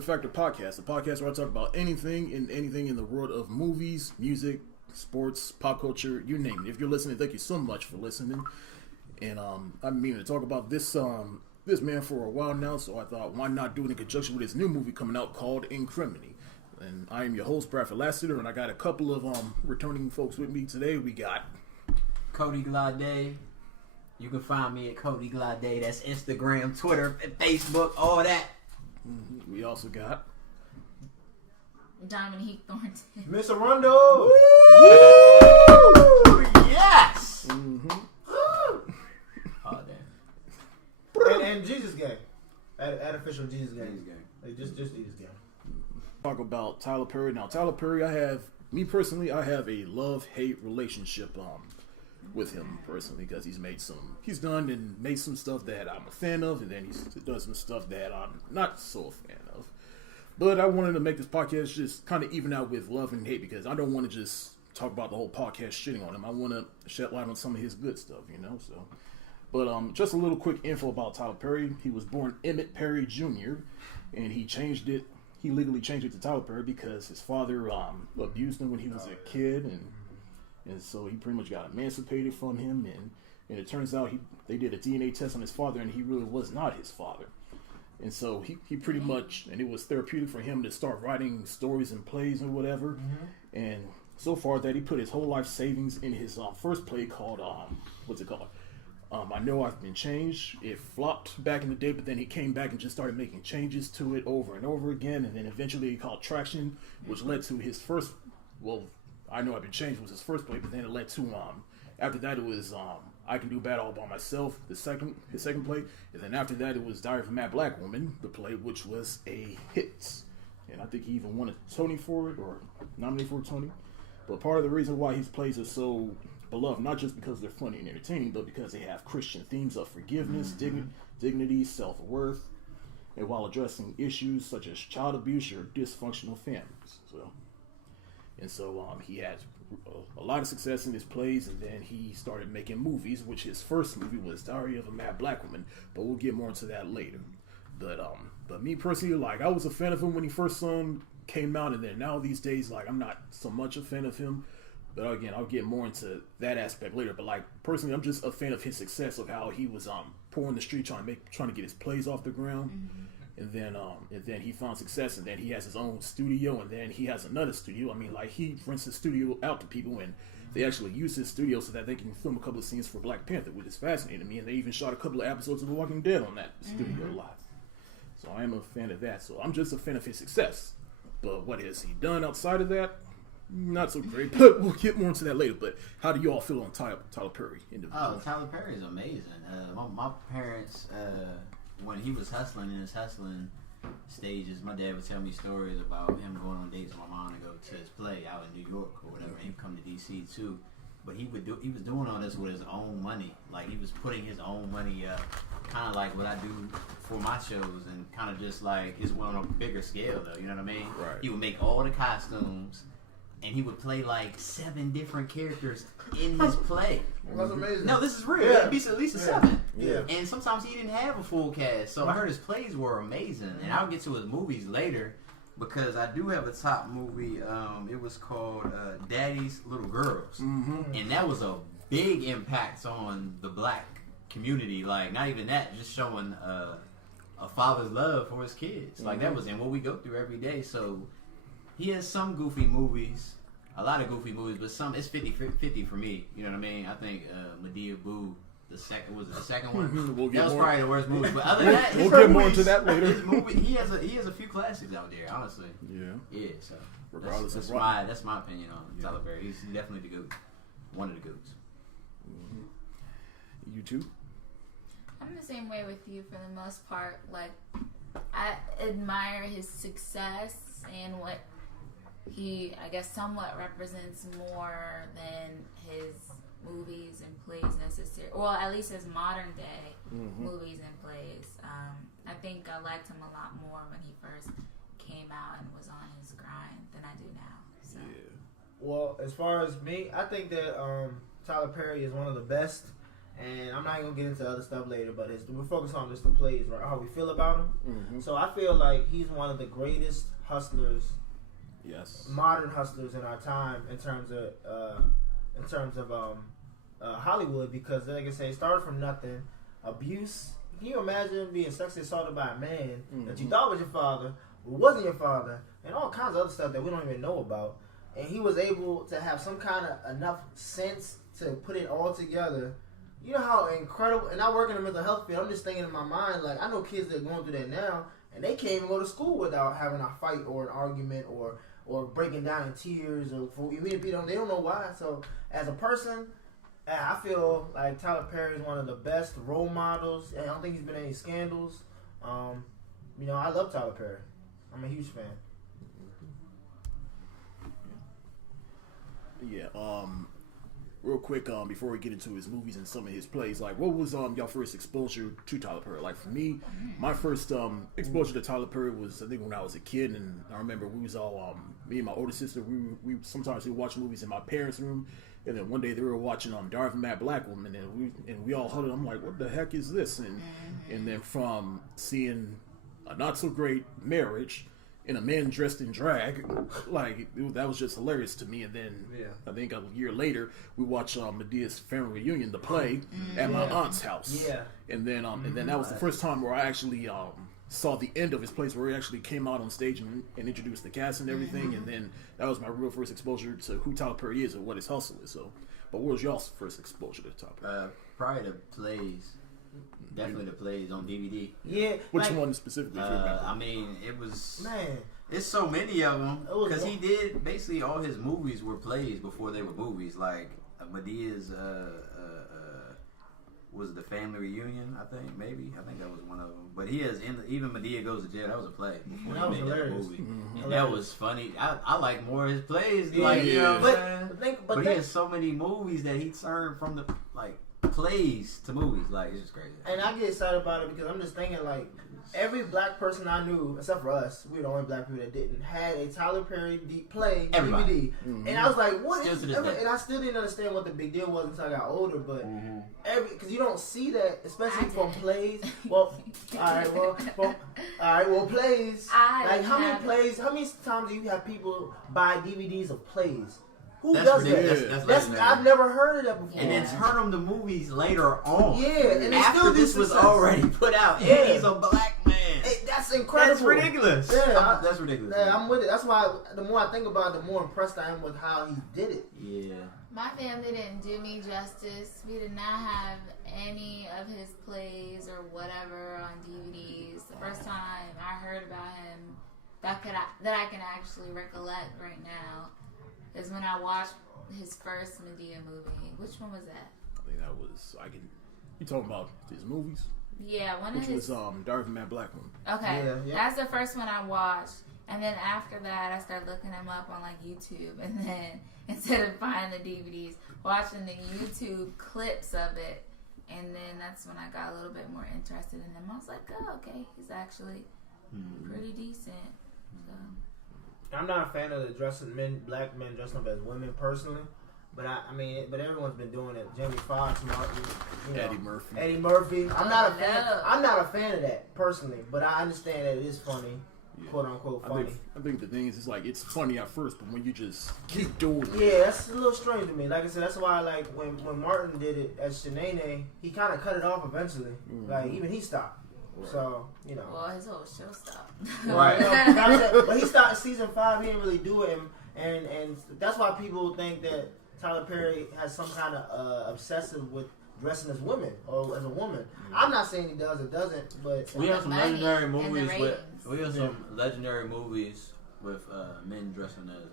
Lassiter Factor Podcast, a podcast where I talk about anything in the world of movies, music, sports, pop culture, you name it. If you're listening, thank you so much for listening. And I've been meaning to talk about this man for a while now, so I thought, why not do it in conjunction with his new movie coming out called Incriminy. And I am your host, Bradford Lassiter, and I got a couple of returning folks with me today. We got Cody Glade. You can find me at Cody Glade. That's Instagram, Twitter, Facebook, all that. Mm-hmm. We also got Dominique Thornton. Miss Arundo! Woo! Yes! mm-hmm. Oh, damn. And Jesus Gang. At official Jesus Gang. Just Jesus Gang. Talk about Tyler Perry. Now, Tyler Perry, I have a love-hate relationship with him personally, because he's done and made some stuff that I'm a fan of, and then he's done some stuff that I'm not so a fan of. But I wanted to make this podcast just kind of even out with love and hate, because I don't want to just talk about the whole podcast shitting on him. I want to shed light on some of his good stuff, So, but just a little quick info about Tyler Perry. He was born Emmett Perry Jr., and he legally changed it to Tyler Perry because his father abused him when he was a kid, and so he pretty much got emancipated from him, and it turns out they did a DNA test on his father, and he really was not his father. And so he pretty much, and it was therapeutic for him to start writing stories and plays and whatever. Mm-hmm. And so far that he put his whole life savings in his first play called, what's it called? I Know I've Been Changed. It flopped back in the day, but then he came back and just started making changes to it over and over again, and then eventually he called Traction, which led to his first, I Know I've Been Changed was his first play, but then it led to, after that it was I Can Do Bad All By Myself, his second play, and then after that it was Diary of a Mad Black Woman, the play, which was a hit, and I think he even won a Tony for it, or nominated for a Tony. But part of the reason why his plays are so beloved, not just because they're funny and entertaining, but because they have Christian themes of forgiveness, dignity, self-worth, and while addressing issues such as child abuse or dysfunctional families. So he had a lot of success in his plays, and then he started making movies, which his first movie was Diary of a Mad Black Woman, but we'll get more into that later. But me personally, I was a fan of him when he first came out, and then now these days, I'm not so much a fan of him. But again, I'll get more into that aspect later. But personally, I'm just a fan of his success, of how he was pouring the street trying to get his plays off the ground, and then he found success, and then he has his own studio, and then he has another studio. He rents his studio out to people, and they actually use his studio so that they can film a couple of scenes for Black Panther, which is fascinating to me. And they even shot a couple of episodes of The Walking Dead on that studio lot. So I am a fan of that. So I'm just a fan of his success. But what has he done outside of that? Not so great, but we'll get more into that later. But how do you all feel on Tyler Perry individually? Oh, Tyler Perry is amazing. My parents, when he was hustling in his hustling stages, my dad would tell me stories about him going on dates with my mom to go to his play out in New York or whatever. He'd come to DC too, but he was doing all this with his own money. He was putting his own money up, kind of like what I do for my shows, and kind of just it's on a bigger scale though. You know what I mean? Right. He would make all the costumes. And he would play 7 different characters in his play. That's amazing. No, this is real. Yeah. It'd be at least 7. Yeah. And sometimes he didn't have a full cast. So I heard his plays were amazing. And I'll get to his movies later, because I do have a top movie. It was called Daddy's Little Girls. Mm-hmm. And that was a big impact on the Black community. Not even that, just showing a father's love for his kids. That was in what we go through every day. So he has some goofy movies, a lot of goofy movies, but some, it's 50-50 for me. You know what I mean? I think Medea Boo, the second one? That was probably the worst movie. But other than that, we'll get more into that later. He has a few classics out there, honestly. Yeah. So regardless that's my opinion on Tyler Perry. He's definitely the GOAT, one of the GOATs. Mm-hmm. You too? I'm the same way with you for the most part. I admire his success and what he, I guess, somewhat represents more than his movies and plays necessarily. Well, at least his modern day movies and plays. I think I liked him a lot more when he first came out and was on his grind than I do now. So. Yeah. Well, as far as me, I think that Tyler Perry is one of the best And I'm not gonna get into other stuff later, but we're focused on just the plays, right? How we feel about him. Mm-hmm. So I feel like he's one of the greatest hustlers, Yes. modern hustlers in our time in terms of Hollywood, because like I say, it started from nothing. Abuse. Can you imagine being sexually assaulted by a man that you thought was your father, who wasn't your father, and all kinds of other stuff that we don't even know about? And he was able to have some kind of enough sense to put it all together. You know how incredible, and I work in the mental health field, I'm just thinking in my mind, like, I know kids that are going through that now, and they can't even go to school without having a fight or an argument or breaking down in tears, or for you meet people, they don't know why. So as a person, I feel like Tyler Perry is one of the best role models. I don't think he's been in any scandals. You know, I love Tyler Perry. I'm a huge fan. Yeah. Real quick, before we get into his movies and some of his plays, like, what was y'all first exposure to Tyler Perry? Like, for me, my first exposure to Tyler Perry was, I think, when I was a kid, and I remember we was all me and my older sister. We sometimes we watch movies in my parents' room, and then one day they were watching Darvin Matt Black Woman, and we all huddled. I'm like, what the heck is this? And then from seeing a not so great marriage and a man dressed in drag, like, that was just hilarious to me. And then I think a year later we watched Medea's family reunion, the play, at my aunt's house. Yeah. And then that was the first time where I actually saw the end of his plays, where he actually came out on stage and introduced the cast and everything. And then that was my real first exposure to who Tyler Perry is and what his hustle is. So, but what was y'all's first exposure to Tyler Perry? Probably the plays. Definitely the plays on DVD. Yeah. Which one specifically? If you remember? I mean, it was... Man. It's so many of them. Because he did... Basically, all his movies were plays before they were movies. Like, Medea's... was the family reunion, I think, maybe. I think that was one of them. But he has... Even Medea Goes to Jail, that was a play. Before that was he made hilarious. that movie. Mm-hmm. And that was funny. I like more of his plays. Yeah, like, you know what I'm saying? But he has so many movies that he turned from the... like plays to movies. Like, it's just crazy. And I get excited about it because I'm just thinking, like, every black person I knew, except for us, we were the only black people that didn't, had a Tyler Perry play DVD. And I was like, what is this? And I still didn't understand what the big deal was until I got older, but because you don't see that, especially from plays. Well, plays. Like, how many times do you have people buy DVDs of plays? Who does that? That's I've never heard of that before. And then turn them to movies later on. Yeah, and after this was already put out. Yeah, he's a black man. That's incredible. That's ridiculous. Yeah, that's ridiculous. Yeah, I'm with it. That's why the more I think about it, the more impressed I am with how he did it. Yeah. My family didn't do me justice. We did not have any of his plays or whatever on DVDs. The first time I heard about him that I can actually recollect right now is when I watched his first Medea movie. Which one was that? I think that was you talking about his movies? Yeah, which was Darvin Matt Black Woman. Okay, that's the first one I watched, and then after that I started looking him up on like YouTube, and then instead of buying the DVDs, watching the YouTube clips of it, and then that's when I got a little bit more interested in him. I was like, oh, okay, he's actually pretty decent. So. I'm not a fan of the black men dressing up as women personally, but but everyone's been doing it. Jamie Foxx, Martin, Eddie Murphy. I'm not a fan of that personally, but I understand that it is funny, quote unquote funny. I think the thing is, it's like, it's funny at first, but when you just keep doing it, yeah, that's a little strange to me. Like I said, that's why like when Martin did it as Shanae, he kind of cut it off eventually. Like even he stopped. So, you know. Well, his whole show stopped. Right. But he started season 5, he didn't really do it. And that's why people think that Tyler Perry has some kind of obsessive with dressing as women or as a woman. I'm not saying he does or doesn't, but we have some legendary movies with men dressing as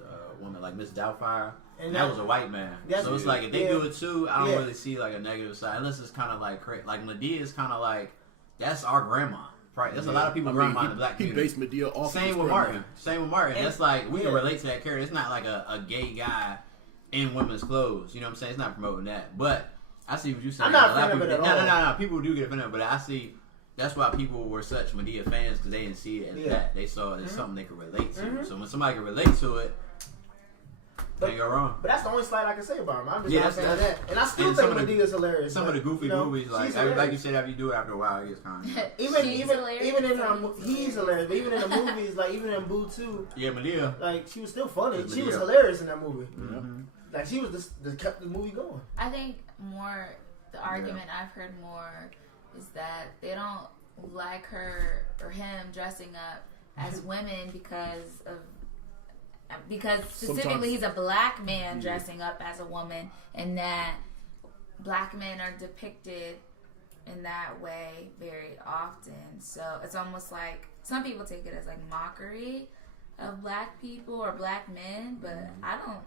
women, like Miss Doubtfire. And that was a white man. So it's like, if they do it too, I don't really see like a negative side. Unless it's kind of like Medea is kind of like, that's our grandma. Right? There's a lot of people grandma in the black community. He based Medea off Same with Martin. That's like, we can relate to that character. It's not like a gay guy in women's clothes. You know what I'm saying? It's not promoting that. But I see what you're saying. I'm not a fan of it at all. No. People do get offended, but I see that's why people were such Medea fans, because they didn't see it as that. They saw it as something they could relate to. So when somebody can relate to it, Can't go wrong. But that's the only slight I can say about him. I'm just Yeah, not saying that. And I still and think some of the- Medea's hilarious. Some of the goofy movies, like you said, after you do it after a while, it gets kind of. even in her, he's hilarious. But even in the movies, like even in Boo 2, Yeah, Madea. like she was still funny. It's She was Madea. hilarious in that movie. Mm-hmm. Like she was just kept the movie going. I think more the argument I've heard more is that they don't like her or him dressing up as women because specifically Sometimes- he's a black man dressing up as a woman, and that black men are depicted in that way very often. So it's almost like some people take it as like mockery of black people or black men, but I don't.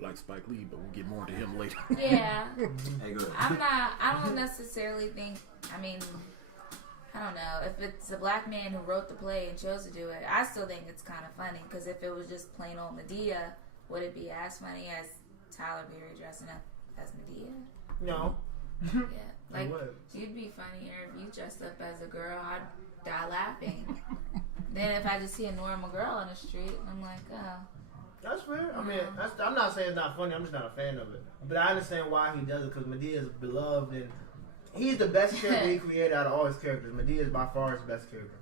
Like Spike Lee, but we'll get more to him later. Yeah, Hey, go ahead. I don't necessarily think. I mean, I don't know if it's a black man who wrote the play and chose to do it. I still think it's kind of funny because if it was just plain old Madea, would it be as funny as Tyler Perry dressing up as Madea? No. Yeah, like It would. you'd be funnier if you dressed up as a girl. I'd die laughing. Then if I just see a normal girl on the street, I'm like, oh. That's fair. I mean, I'm not saying it's not funny. I'm just not a fan of it. But I understand why he does it because Madea is beloved and he's the best character he created out of all his characters. Madea is by far his best character.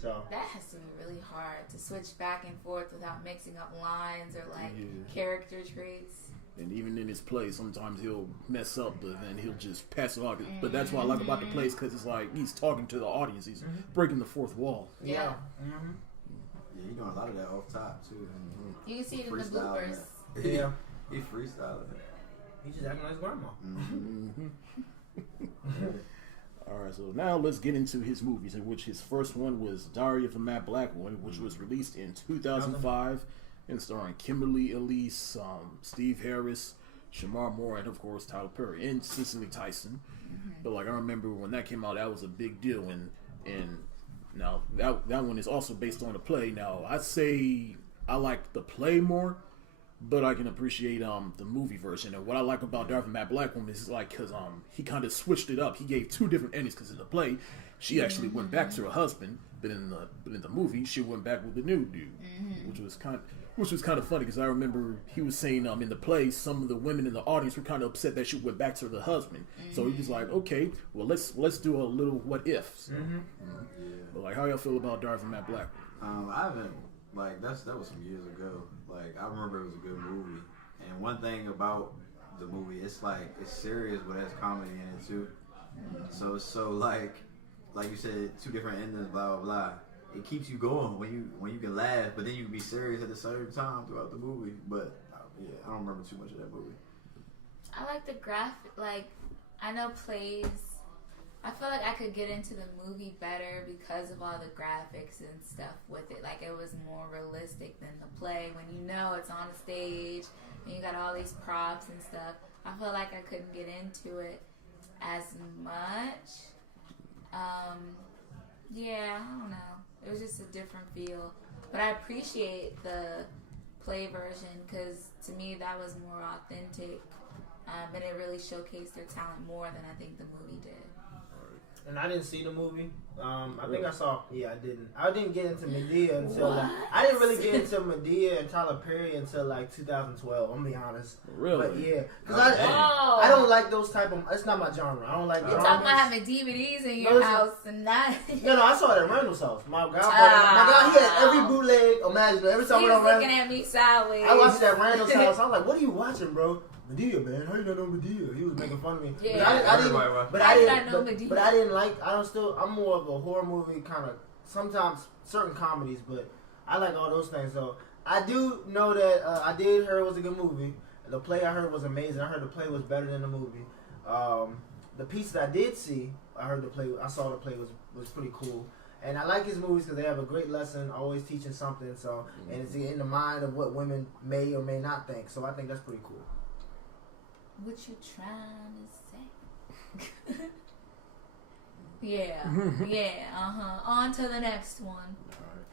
So That has to be really hard to switch back and forth without mixing up lines or like character traits. And even in his play, sometimes he'll mess up, but then he'll just pass it off. But that's what I like about the plays because it's like he's talking to the audience. He's breaking the fourth wall. Yeah. Mm-hmm. Yeah, he's doing a lot of that off top too. You can see it in the Freestyle, bloopers. Yeah. He freestyling. He's just acting like his grandma. All right, so now let's get into his movies, in which his first one was Diary of a Mad Black Woman, which was released in 2005 and starring Kimberly Elise, Steve Harris, Shamar Moore, and of course Tyler Perry and Cicely Tyson. But like I remember when that came out, that was a big deal, and now that one is also based on a play. Now I'd say I like the play more, but I can appreciate the movie version. And what I like about Diary of a Mad Black Woman is like because he kind of switched it up. He gave two different endings because in the play she actually went back to her husband, but in the movie she went back with the new dude, which was kind of funny because I remember he was saying in the play some of the women in the audience were kind of upset that she went back to the husband. So he was like, okay, well let's do a little what ifs. But like, how y'all feel about Diary of a Mad Black Woman? I haven't like that was some years ago. Like I remember it was a good movie. And one thing about the movie, it's serious but it has comedy in it too. So like you said, two different endings, blah blah blah. It keeps you going when you can laugh, but then you can be serious at the same time throughout the movie. But yeah, I don't remember too much of that movie. I like the graphic. Like I know plays. I feel like I could get into the movie better because of all the graphics and stuff with it. Like it was more realistic than the play when you know it's on a stage and you got all these props and stuff. I feel like I couldn't get into it as much. Yeah, I don't know. It was just a different feel. But I appreciate the play version because to me that was more authentic. And it really showcased their talent more than I think the movie did. And I didn't see the movie. I think I saw. Yeah, I didn't. I didn't get into Madea until I didn't really get into Madea and Tyler Perry until like 2012. I'm gonna be honest. Really? But yeah, because I don't like those type of. It's not my genre. I don't like. You're talking about having DVDs in your house and not. No, I saw it at Randall's house. My God, he had every bootleg imaginable. Every time He we was went looking at me sideways. I watched it at Randall's house. I was like, "What are you watching, bro?" Madea, man. How you not know Madea? He was making fun of me. Yeah. But I didn't like. I'm more of a horror movie kind of. Sometimes certain comedies, but I like all those things. So I do know that I did hear it was a good movie. The play I heard was amazing. I heard the play was better than the movie. The piece that I did see, I saw the play was pretty cool. And I like his movies because they have a great lesson, always teaching something. So and it's in the mind of what women may or may not think. So I think that's pretty cool. What you trying to say? Yeah. On to the next one.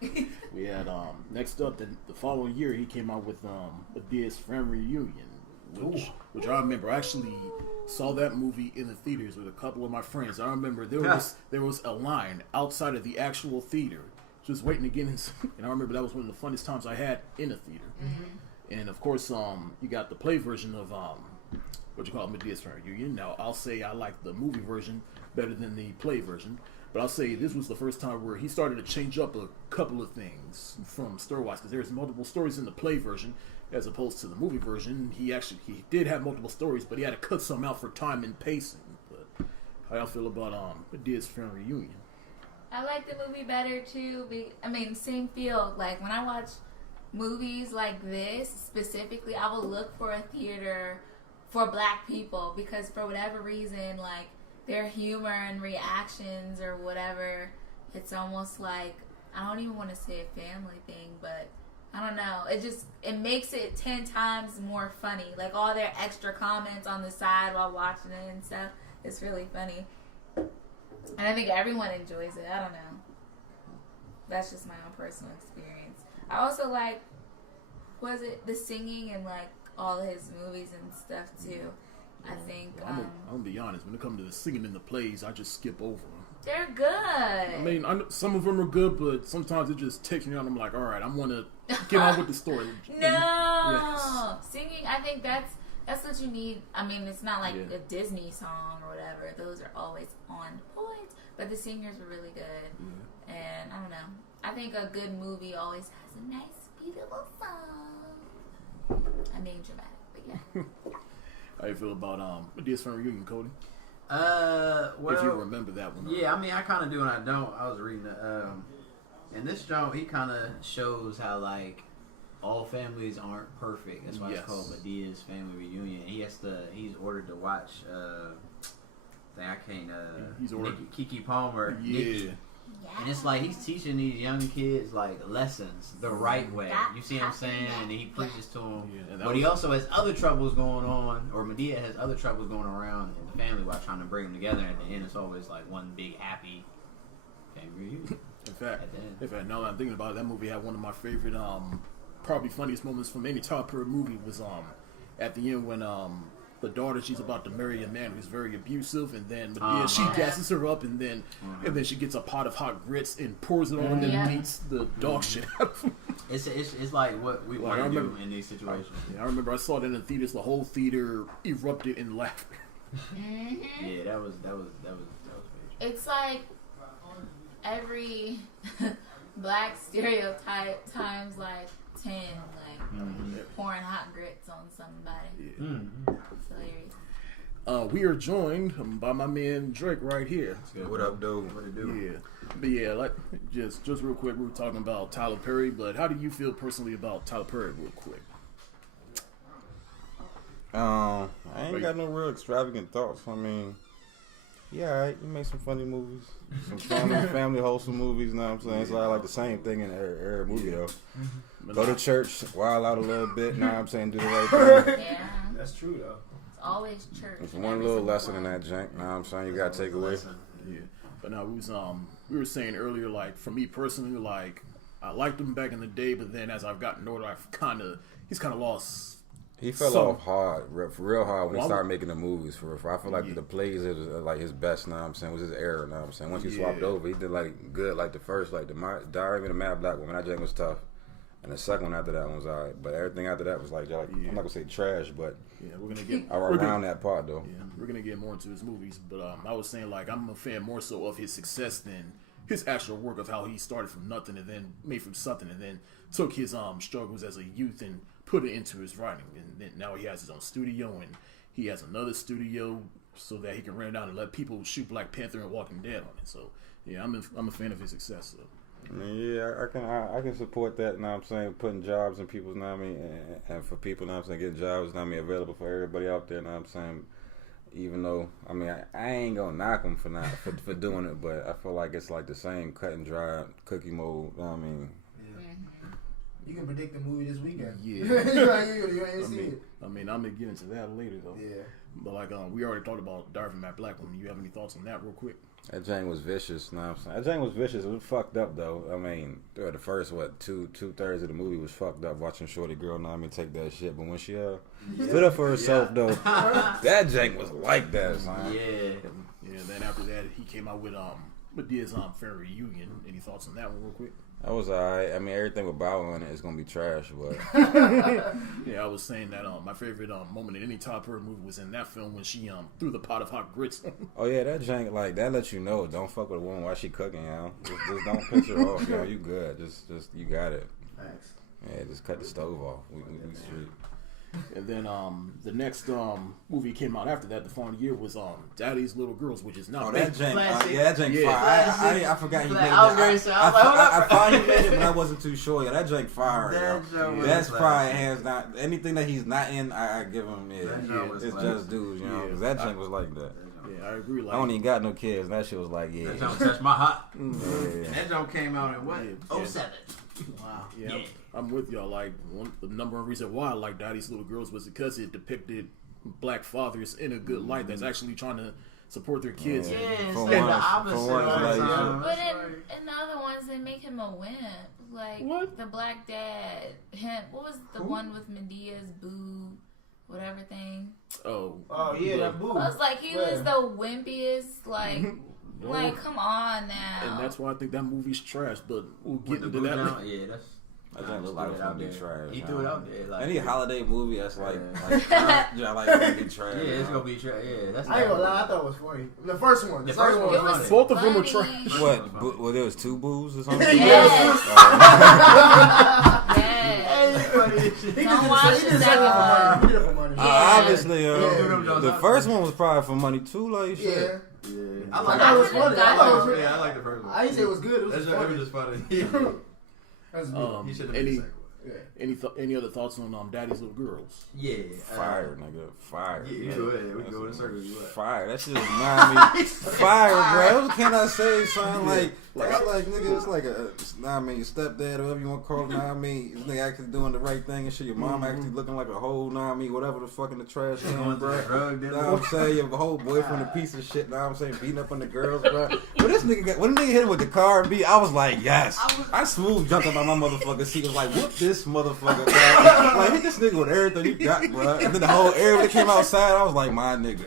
Alright. We had next up the following year he came out with Medea's Friend Reunion, which I remember I actually saw that movie in the theaters with a couple of my friends. I remember there was a line outside of the actual theater just waiting to get in, and I remember that was one of the funnest times I had in a theater. And of course, you got the play version of what you call Medea's Family Reunion. Now, I'll say I like the movie version better than the play version, but I'll say this was the first time where he started to change up a couple of things from story-wise, because there's multiple stories in the play version as opposed to the movie version. He did have multiple stories, but he had to cut some out for time and pacing. But how y'all feel about Medea's Family Reunion? I like the movie better too. Same feel. Like when I watch movies like this specifically, I will look for a theater for black people, because for whatever reason, like their humor and reactions or whatever, it's almost like, I don't even want to say a family thing, but I don't know. It makes it 10 times more funny. Like all their extra comments on the side while watching it and stuff. It's really funny. And I think everyone enjoys it. I don't know. That's just my own personal experience. I also like, was it the singing in like all of his movies and stuff too? I think. I'm gonna be honest. When it comes to the singing in the plays, I just skip over them. They're good. I mean, some of them are good, but sometimes it just takes me out. I'm like, all right, I want to get on with the story. Singing. I think that's what you need. I mean, it's not like a Disney song or whatever. Those are always on point. But the singers were really good. And I don't know. I think a good movie always has a nice, beautiful song. I'm being dramatic, but yeah. How you feel about Medea's Family Reunion, Cody? Well, if you remember that one. Yeah, I mean, I kind of do and I don't. I was reading it. And this John, he kind of shows how, like, all families aren't perfect. That's why it's called Medea's Family Reunion. He's ordered to watch, he's ordered Kiki Palmer. Yeah. And it's like he's teaching these young kids like lessons the right way. You see what I'm saying? And he preaches to them. Yeah, but he also has other troubles going on, or Medea has other troubles going around in the family while trying to bring them together. And at the end, it's always like one big happy family reunion. In fact, now that I'm thinking about it, that movie had one of my favorite, probably funniest moments from any Tyler Perry movie was at the end when the daughter, she's about to marry a man who's very abusive, and then Medea, she gasses her up, and then she gets a pot of hot grits and pours it on, and then beats the dog shit out of him. It's like what we want to do in these situations. I remember I saw that in the theaters. The whole theater erupted in laughter. Yeah, that was major. It's like every black stereotype times like 10, like pouring hot grits on somebody. It's hilarious. We are joined by my man Drake right here. What up, dude? What it do? Yeah, but yeah, like just real quick, we were talking about Tyler Perry, but how do you feel personally about Tyler Perry, real quick? I ain't got no real extravagant thoughts. I mean, yeah, you make some funny movies, some family wholesome movies. You know what I'm saying? It's like the same thing in every movie though. Go to church, wild out a little bit. Know what I'm saying? Do the right thing. Yeah, that's true though. It's always church. There's one little lesson in that jank. Know what I'm saying? You gotta take away. Yeah, but now we were saying earlier, like for me personally, like I liked him back in the day, but then as I've gotten older, he's kind of lost. He fell off hard, real hard when he started making the movies. For I feel like the plays are like his best. Know what I'm saying? Was his era. Know what I'm saying? Once he swapped over, he did like good. Like the first, like the Diary of a Mad Black Woman. That jank was tough. And the second one after that one was alright, but everything after that was like I'm not gonna say trash, but we're gonna get around that part though. Yeah, we're gonna get more into his movies, but I was saying like I'm a fan more so of his success than his actual work of how he started from nothing and then made from something and then took his struggles as a youth and put it into his writing, and then now he has his own studio and he has another studio so that he can rent it out and let people shoot Black Panther and Walking Dead on it. So yeah, I'm a fan of his success. So. I mean, yeah, I can support that. Know what I'm saying? Putting jobs in people's, know what I mean, and for people, know what I'm saying, getting jobs, know what I mean, available for everybody out there. Know what I'm saying? Even though, I mean, I ain't gonna knock him for doing it, but I feel like it's like the same cut and dry cookie mold. Know what I mean? You can predict the movie this weekend. Yeah. you ain't see it. I mean, I'm gonna get into that later though. Yeah. But like, we already talked about Diary of a Mad Black Woman. You have any thoughts on that, real quick? That Jane was vicious. Know what I'm saying? That Jane was vicious. It was fucked up though. I mean, the first two-thirds of the movie was fucked up. Watching Shorty Girl, know what I mean, take that shit. But when she stood up for herself though, that Jane was like that, son. Yeah. Then after that, he came out with Medea's Family Reunion. Any thoughts on that one, real quick? That was alright. I mean, everything with Bow on it is gonna be trash, but yeah, Yeah, I was saying that my favorite moment in any Tyler Perry movie was in that film when she threw the pot of hot grits. Oh yeah, that jank like that lets you know don't fuck with a woman while she cooking, yo. Just don't piss her off, yo. You good? Just you got it. Thanks. Yeah, just cut the stove off. We straight. And then the next movie came out after that the following year was Daddy's Little Girls, which is not Oh, bad. that jank, Classic. yeah, that jank Yeah. fire. I forgot he made I was going to that. say, I was like, hold up. I thought he made it, but I wasn't too sure. Yeah, that jank fire. That Yo. joke was That's classic. probably hands down. Anything that he's not in, I give him. That Yeah, joke was it's classic. just dudes, you know. Yeah. 'Cause that jank was like that. Yeah, I agree. I Like, don't even got no kids. And that shit was like, yeah. That joke touched my heart. Yeah. And that joke came out in what? Yeah. 07. Wow. yeah, Yeah. I'm with y'all. Like, the number one reason why I like Daddy's Little Girls was because it depicted black fathers in a good light that's actually trying to support their kids. Yeah, For instead of the once, opposite. for once, all the like, time. But in the other ones, they make him a wimp. Like What? the black dad. Him. What was the one with Medea's boo, whatever thing? Oh, Yeah, that boo. It was like he was the wimpiest. Like, No. like come on now. And that's why I think that movie's trash. But we'll With get the into blue that. jump, yeah, that's. That jank look like it's gonna be trash. He threw it out there. Like, Any holiday movie that's like, Yeah. yeah, like gonna be trash. yeah, it's yo. gonna be trash. Yeah, that's. I ain't gonna lie, I thought it was funny. The first one. The The second first one one was was funny. Both of them were Funny. trash. What? Well, there was two boos or something. Yes. Oh. Yes. He Don't watch he the did second it for money. one. He did it for money. Yeah. Obviously, Yeah. the first one was probably for money too, like shit. Yeah. Yeah, I like thought it was I could've funny. I gotten thought it was it. Yeah, I like the first one. I didn't say it was good. It was That's just it funny. was just funny. That's good. He should have been the Any second one. Yeah. any other thoughts on Daddy's Little Girls? Yeah, Fire, nigga, fire. Yeah, you man. go ahead. We can go in a circle. You what? Fire. That shit remind me. Fire, bro. What can I say, son? Like that's like nigga. It's like a. Nah, I mean, your stepdad, or whatever you want to call it. Nah, I mean, this nigga actually doing the right thing and shit. Your mom actually looking like a whole. Nah, I mean, whatever the fuck in the trash can, Going to bro. the drug Know dealer. what I'm saying? Your whole boyfriend a piece of shit. Know what I'm saying? Beating up on the girls, bro. But this nigga got, when the nigga hit him with the car and beat, I was like, yes. I smooth jumped up on my motherfucking seat. Was like, whoop this motherfucker, bro. Like, hit this nigga with everything you got, bro. And then the whole area when it came outside, I was like, my nigga.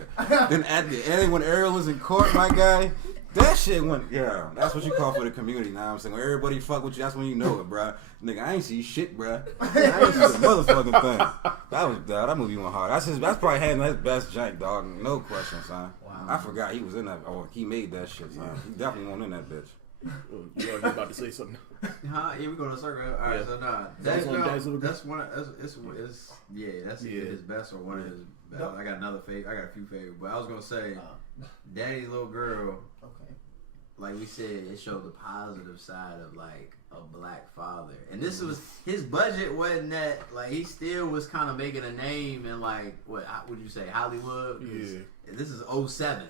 Then at the end, when Ariel was in court, my guy, that shit went, yeah. That's what you call for the community, know what I'm saying? When everybody fuck with you, that's when you know it, bro. Nigga, I ain't see shit, bro. I ain't see the motherfucking thing. That movie went hard. That's probably had his best jank, dog. No question, son. Wow. I forgot he was in that. Oh, he made that shit, son. He definitely wasn't in that bitch. You already about to say something? Huh? Yeah, we go in a circle. All right, Yeah. so nah, That's one of Daddy's Little Girls? that's one. It's yeah, that's either his best or one of his best. Yep. I got another favorite. I got a few favorites, but I was gonna say, Daddy's Little Girl. Okay. Like we said, it showed the positive side of like a black father, and this was his budget wasn't that like he still was kind of making a name in like what would you say Hollywood? 'Cause Yeah. This is 07,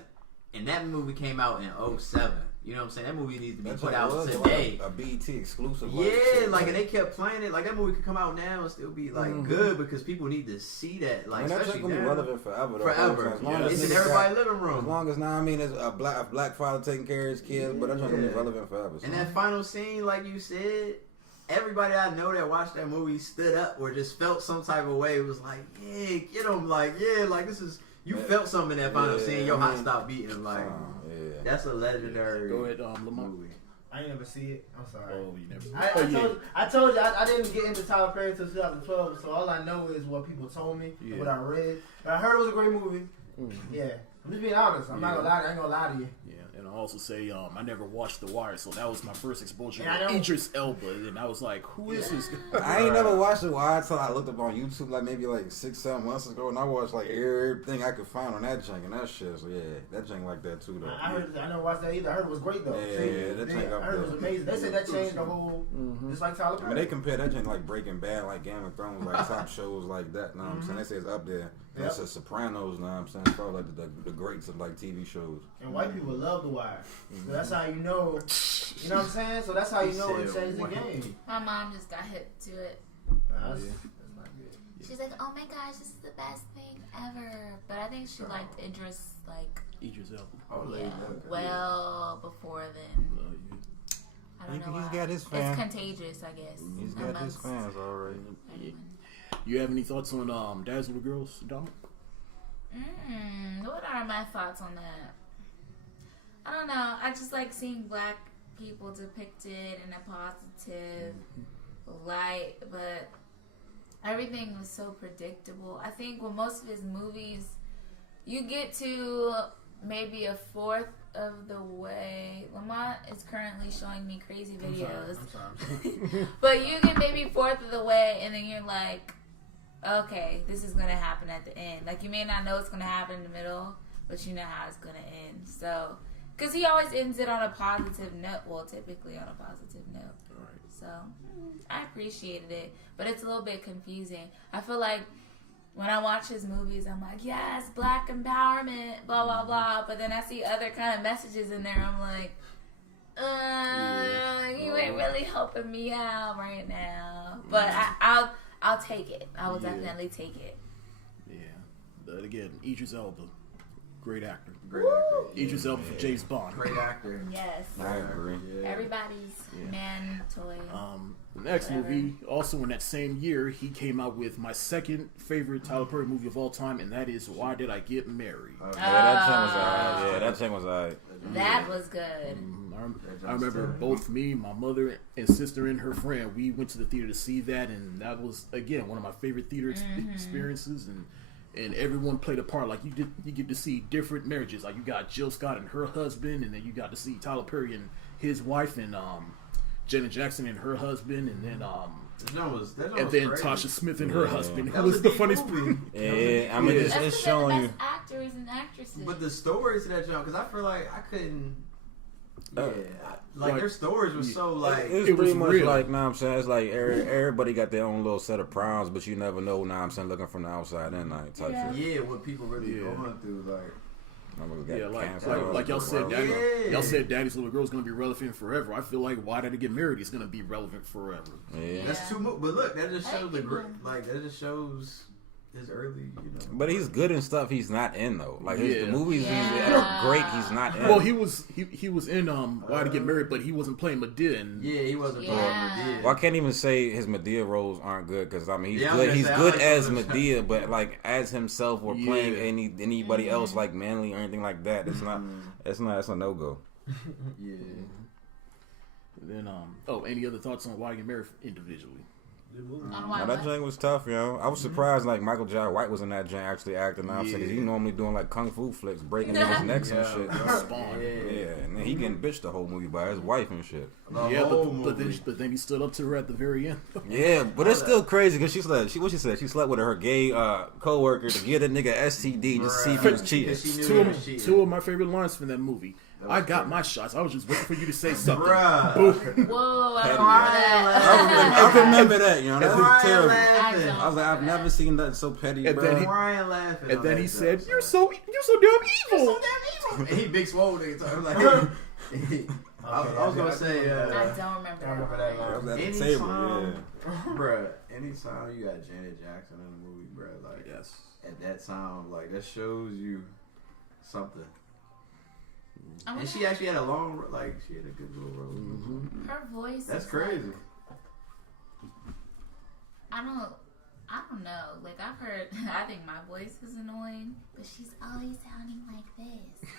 and that movie came out in 07. You know what I'm saying? That movie needs to be That put joint out was today. a BET exclusive. Yeah, like and they kept playing it. Like that movie could come out now and still be like good because people need to see that. Like Man, that especially shit gonna be now. relevant forever. Though. Forever. As long Yeah. as It's in niggas everybody's got- living room. As long as now, I mean, there's a black father taking care of his kids, but that joint gonna be Yeah. relevant forever. And son. that final scene, like you said, everybody I know that watched that movie stood up or just felt some type of way. It was like, yeah, get him. Like, yeah, like this is, you felt something in that final Yeah, scene. Your I heart mean, stopped beating. Like, yeah. that's a legendary Go ahead, Lamont. movie. I ain't never see it. I'm sorry. Oh, you never. I told you I didn't get into Tyler Perry until 2012, so all I know is what people told me and what I read. But I heard it was a great movie. Yeah, I'm just being honest. I'm not gonna lie. I ain't gonna lie to you. Yeah, and I'll also say I never watched The Wire, so that was my first exposure Yeah, I to know. Idris Elba, and I was like, who is this guy? I ain't never watched The Wire until I looked up on YouTube like maybe like 6-7 months ago, and I watched like everything I could find on that jank and that shit. So yeah, that jank like that too though. I never watched that either. I heard it was great though. Yeah, See, yeah, that jank up I heard it was there. amazing. They said that changed the whole, just like Tyler I Perry. mean, they compare that jank like Breaking Bad, like Game of Thrones, like top shows like that. Know what I'm saying? They say it's up there. Yep. It's a Sopranos. Know what I'm saying? It's probably like the greats of like TV shows. And white people love The Wire. So that's how you know. You know what I'm saying? So that's how you know it changed the game. My mom just got hip to it. That's not good. She's like, "Oh my gosh, this is the best thing ever." But I think she liked Idris like Idris Elba. Oh, yeah, well before then. I don't know. He's why. got his It's fans. contagious, I guess. He's got his amongst fans already. everyone. You have any thoughts on Dad's Little Girls, Dominic? What are my thoughts on that? I don't know. I just like seeing black people depicted in a positive light, but everything was so predictable. I think with most of his movies, you get to maybe a fourth of the way. Lamont is currently showing me crazy videos. I'm sorry. But you get maybe fourth of the way, and then you're like, okay, this is going to happen at the end. Like, you may not know it's going to happen in the middle, but you know how it's going to end. So, because he always ends it on a positive note. Well, typically on a positive note. Right. So, I appreciated it. But it's a little bit confusing. I feel like when I watch his movies, I'm like, yes, black empowerment, blah, blah, blah. But then I see other kind of messages in there. I'm like, you ain't really helping me out right now. But I'll take it. I will definitely take it. Yeah. But again, Idris Elba, great actor. Great actor. Idris Elba for James Bond. Great actor. Yes. I agree. Yeah. Everybody's man toy. The next Whatever. movie, also in that same year, he came out with my second favorite Tyler Perry movie of all time, and that is Why Did I Get Married? Yeah, that thing was alright. Yeah, that thing was alright. That was good. I remember both me, my mother, and sister and her friend, we went to the theater to see that, and that was, again, one of my favorite theater experiences, and everyone played a part. Like, you get to see different marriages. Like, you got Jill Scott and her husband, and then you got to see Tyler Perry and his wife, and Janet Jackson and her husband, and then That was crazy. Tasha Smith and her husband. That Who was was a the big funniest movie. Yeah, I mean, Yeah. it's That's showing the you. best actors and actresses. But the stories to that joke, because I feel like I couldn't. Yeah, Like, their stories were so like. It's It was pretty much real. like, know what I'm saying? It's like everybody got their own little set of problems, but you never know, know what I'm saying, looking from the outside in, like, type Yeah. shit. Yeah, what people really Yeah. going through, like. Motherfuckers got Yeah, cancer, like y'all said, whatever. y'all said Daddy's Little Girl is going to be relevant forever. I feel like Why Did I Get Married is going to be relevant forever. Yeah. That's too much. But look, that just shows I agree. that just shows his early, But he's good in stuff he's not in, though. Like, the Yeah. movies Yeah. he's great, he's not in. Well, he was in Why Did I Get Married, but he wasn't playing Medea. And Yeah, he wasn't Yeah. playing Medea. Well, I can't even say his Medea roles aren't good, because, I mean, he's Yeah, I'm good. gonna He's say, I good like as those. Medea, but, like, as himself or playing Yeah. anybody else, like, Manly or anything like that, it's not, it's a no-go. Yeah. then any other thoughts on Why I Get Married individually? On why Now, that what? joint was tough, I was surprised, like, Michael Jai White was in that joint actually acting. Now, because he normally doing, like, kung fu flicks, breaking niggas' necks and shit. Spawn. Yeah, and then he getting bitched the whole movie by his wife and shit. Yeah, but then he stood up to her at the very end. Yeah, but it's still crazy because she slept with her gay co-worker to get a nigga STD just to see if he was cheating. She knew he was cheating. Two of my favorite lines from that movie. I got my shots. I was just waiting for you to say something. Bruh. Boom. Whoa, I Petty don't remember that. I remember that, that was Ryan terrible. laughing. I was like, I've never seen nothing so petty, And bro. then he- Ryan laughing. And on then that he joke, said, son. "You're so damn evil." And he big swole nigga. So I'm like, I was gonna say, I don't remember I remember that I line. was at the anytime, table, bruh, anytime you got Janet Jackson in the movie, bruh, like Yes. at that time, like that shows you something. I And she actually had a long, like she had a good little role. Mm-hmm. Her voice. That's is crazy. Like, I don't know. Like I've heard, I think my voice is annoying, but she's always sounding like this.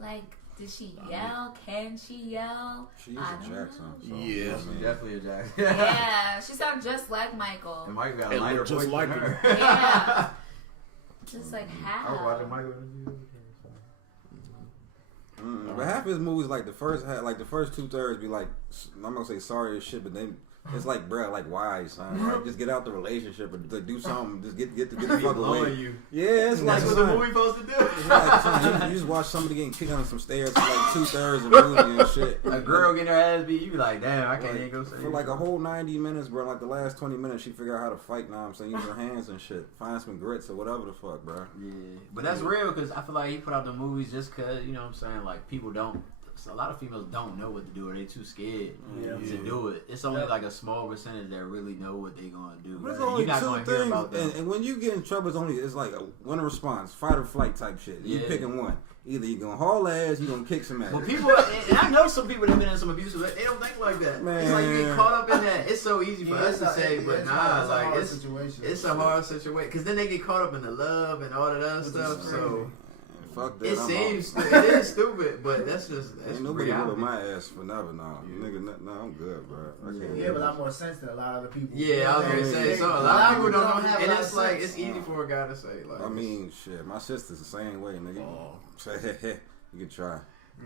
Like, did she yell? Can she yell? She's I a don't Jackson. know. So, Yeah. I mean, Definitely a Jackson. Yeah, she sounds just like Michael. And Mike got a And lighter look just voice like than him. her. Yeah. Just like I was watching how? Michael. But half his movies, like the first 2/3 be like, I'm gonna say sorry as shit, but then it's like, bruh, like why, son? Like, just get out the relationship and like, do something. Just get the fuck away. You. Yeah, it's like That's what the son, movie supposed to do. it's like, son, you just watch somebody getting kicked on some stairs for like 2/3 of the movie and shit. A girl getting her ass beat, you be like, damn, I can't Like, even go say for like a whole 90 minutes, bro. Like the last 20 minutes, she figure out how to fight. Now I'm saying, use her hands and shit, find some grits or whatever the fuck, bro. Yeah, but that's real because I feel like he put out the movies just because, you know what I'm saying, like people don't, a lot of females don't know what to do or they too scared to do it. It's only like a small percentage that really know what they gonna do. There's You're only not two gonna hear things, about them. and when you get in trouble, it's like one response, fight or flight type shit. You Yeah. picking one. Either you gonna haul ass, you gonna kick some ass. But people, and I know some people that have been in some abuse, but they don't think like that. Man. It's like you get caught up in that. It's so easy for us to say, but nah, like it's situation. a hard situation. Because then they get caught up in the love and all of that stuff. So Fuck that. It seems it is stupid, but that's ain't nobody whooping my ass for never now. Nigga, no, I'm good, bro. You have a lot more sense than a lot of other people. Yeah, I was gonna say so. A lot of people don't know, and it's like it's easy for a guy to say. Like, I mean, shit, my sister's the same way, nigga. You can try.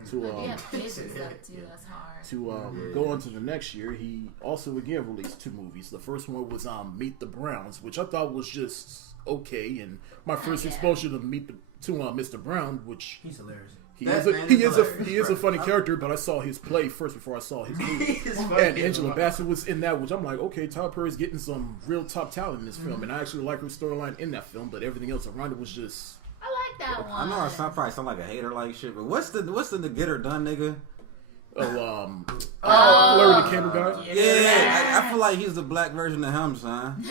Kids and stuff too. That's hard. To go on to the next year, he also again released 2 movies. The first one was Meet the Browns, which I thought was just okay, and my first exposure to Mr. Brown, which he's hilarious. He is a funny character, but I saw his play first before I saw his movie. And Angela Bassett was in that, which I'm like, okay, Tyler Perry's getting some real top talent in this film, and I actually like her storyline in that film, but everything else around it was just. I like that one. I know I probably sound like a hater like shit, but what's the get her done nigga? Larry the Cable Guy. Yeah, I feel like he's the black version of him, son.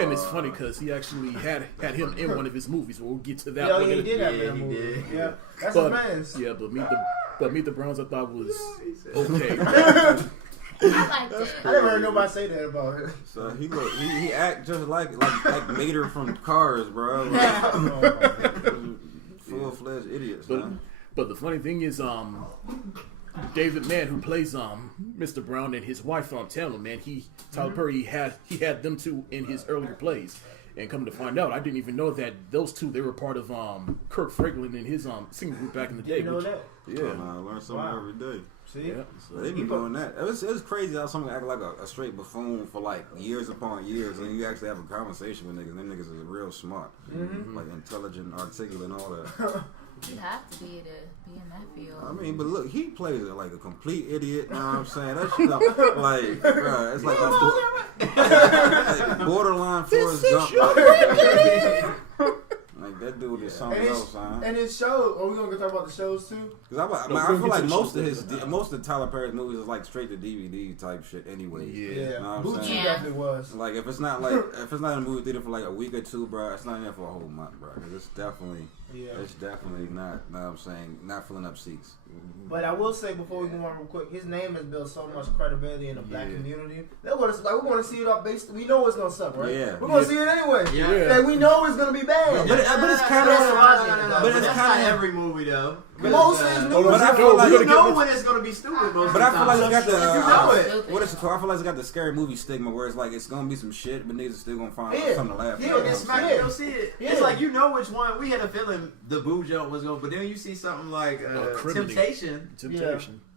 And it's funny because he actually had him in one of his movies. We'll get to that. Yeah, he did have that movie. Yeah, that's but, his man. Yeah, but Meet the Browns I thought was okay. I liked it. I never heard nobody say that about it. So he act just like Mater from Cars, bro. Full-fledged idiots, man. But the funny thing is, David Mann, who plays Mr. Brown, and his wife Taylor, man, Tyler Perry he had them two in his earlier plays, and come to find out, I didn't even know that those two they were part of Kirk Franklin and his singing group back in the day. You know that? Yeah, I learn something every day. See, yeah. So they be doing that. It was crazy how someone act like a straight buffoon for like years upon years, and you actually have a conversation with niggas. Them niggas is real smart, like intelligent, articulate, and all that. You have to be in that field. I mean, but look, he plays it like a complete idiot. You know what I'm saying? That shit, like, bruh, it's like borderline Forrest Gump. Like that dude is something else, man. And his show, are we gonna talk about the shows too? Because I feel like most of Tyler Perry's movies is like straight to DVD type shit anyway. Yeah. You know what I'm saying? Yeah. Definitely was. Like if it's not in a movie theater for like a week or two, bro, it's not in there for a whole month, bro. Because it's definitely not. Know what I'm saying, not filling up seats. But I will say before we move on real quick, his name has built so much credibility in the black community. We're going to see it up based. We know it's gonna suck, right? Yeah. We're gonna see it anyway. Yeah. Like we know it's gonna be bad. But it's kind of. But it's kind of every movie though. Most of his movies. But I feel like you know when it's gonna be stupid. But I feel like it's got the you know it. what is it called? I feel like it's got the scary movie stigma where it's like it's gonna be some shit, but niggas are still gonna find something to laugh at. Yeah, it's right. smack. You'll see it. Yeah. It's like you know which one. We had a feeling the Boo joke was going, but then you see something like Temptation.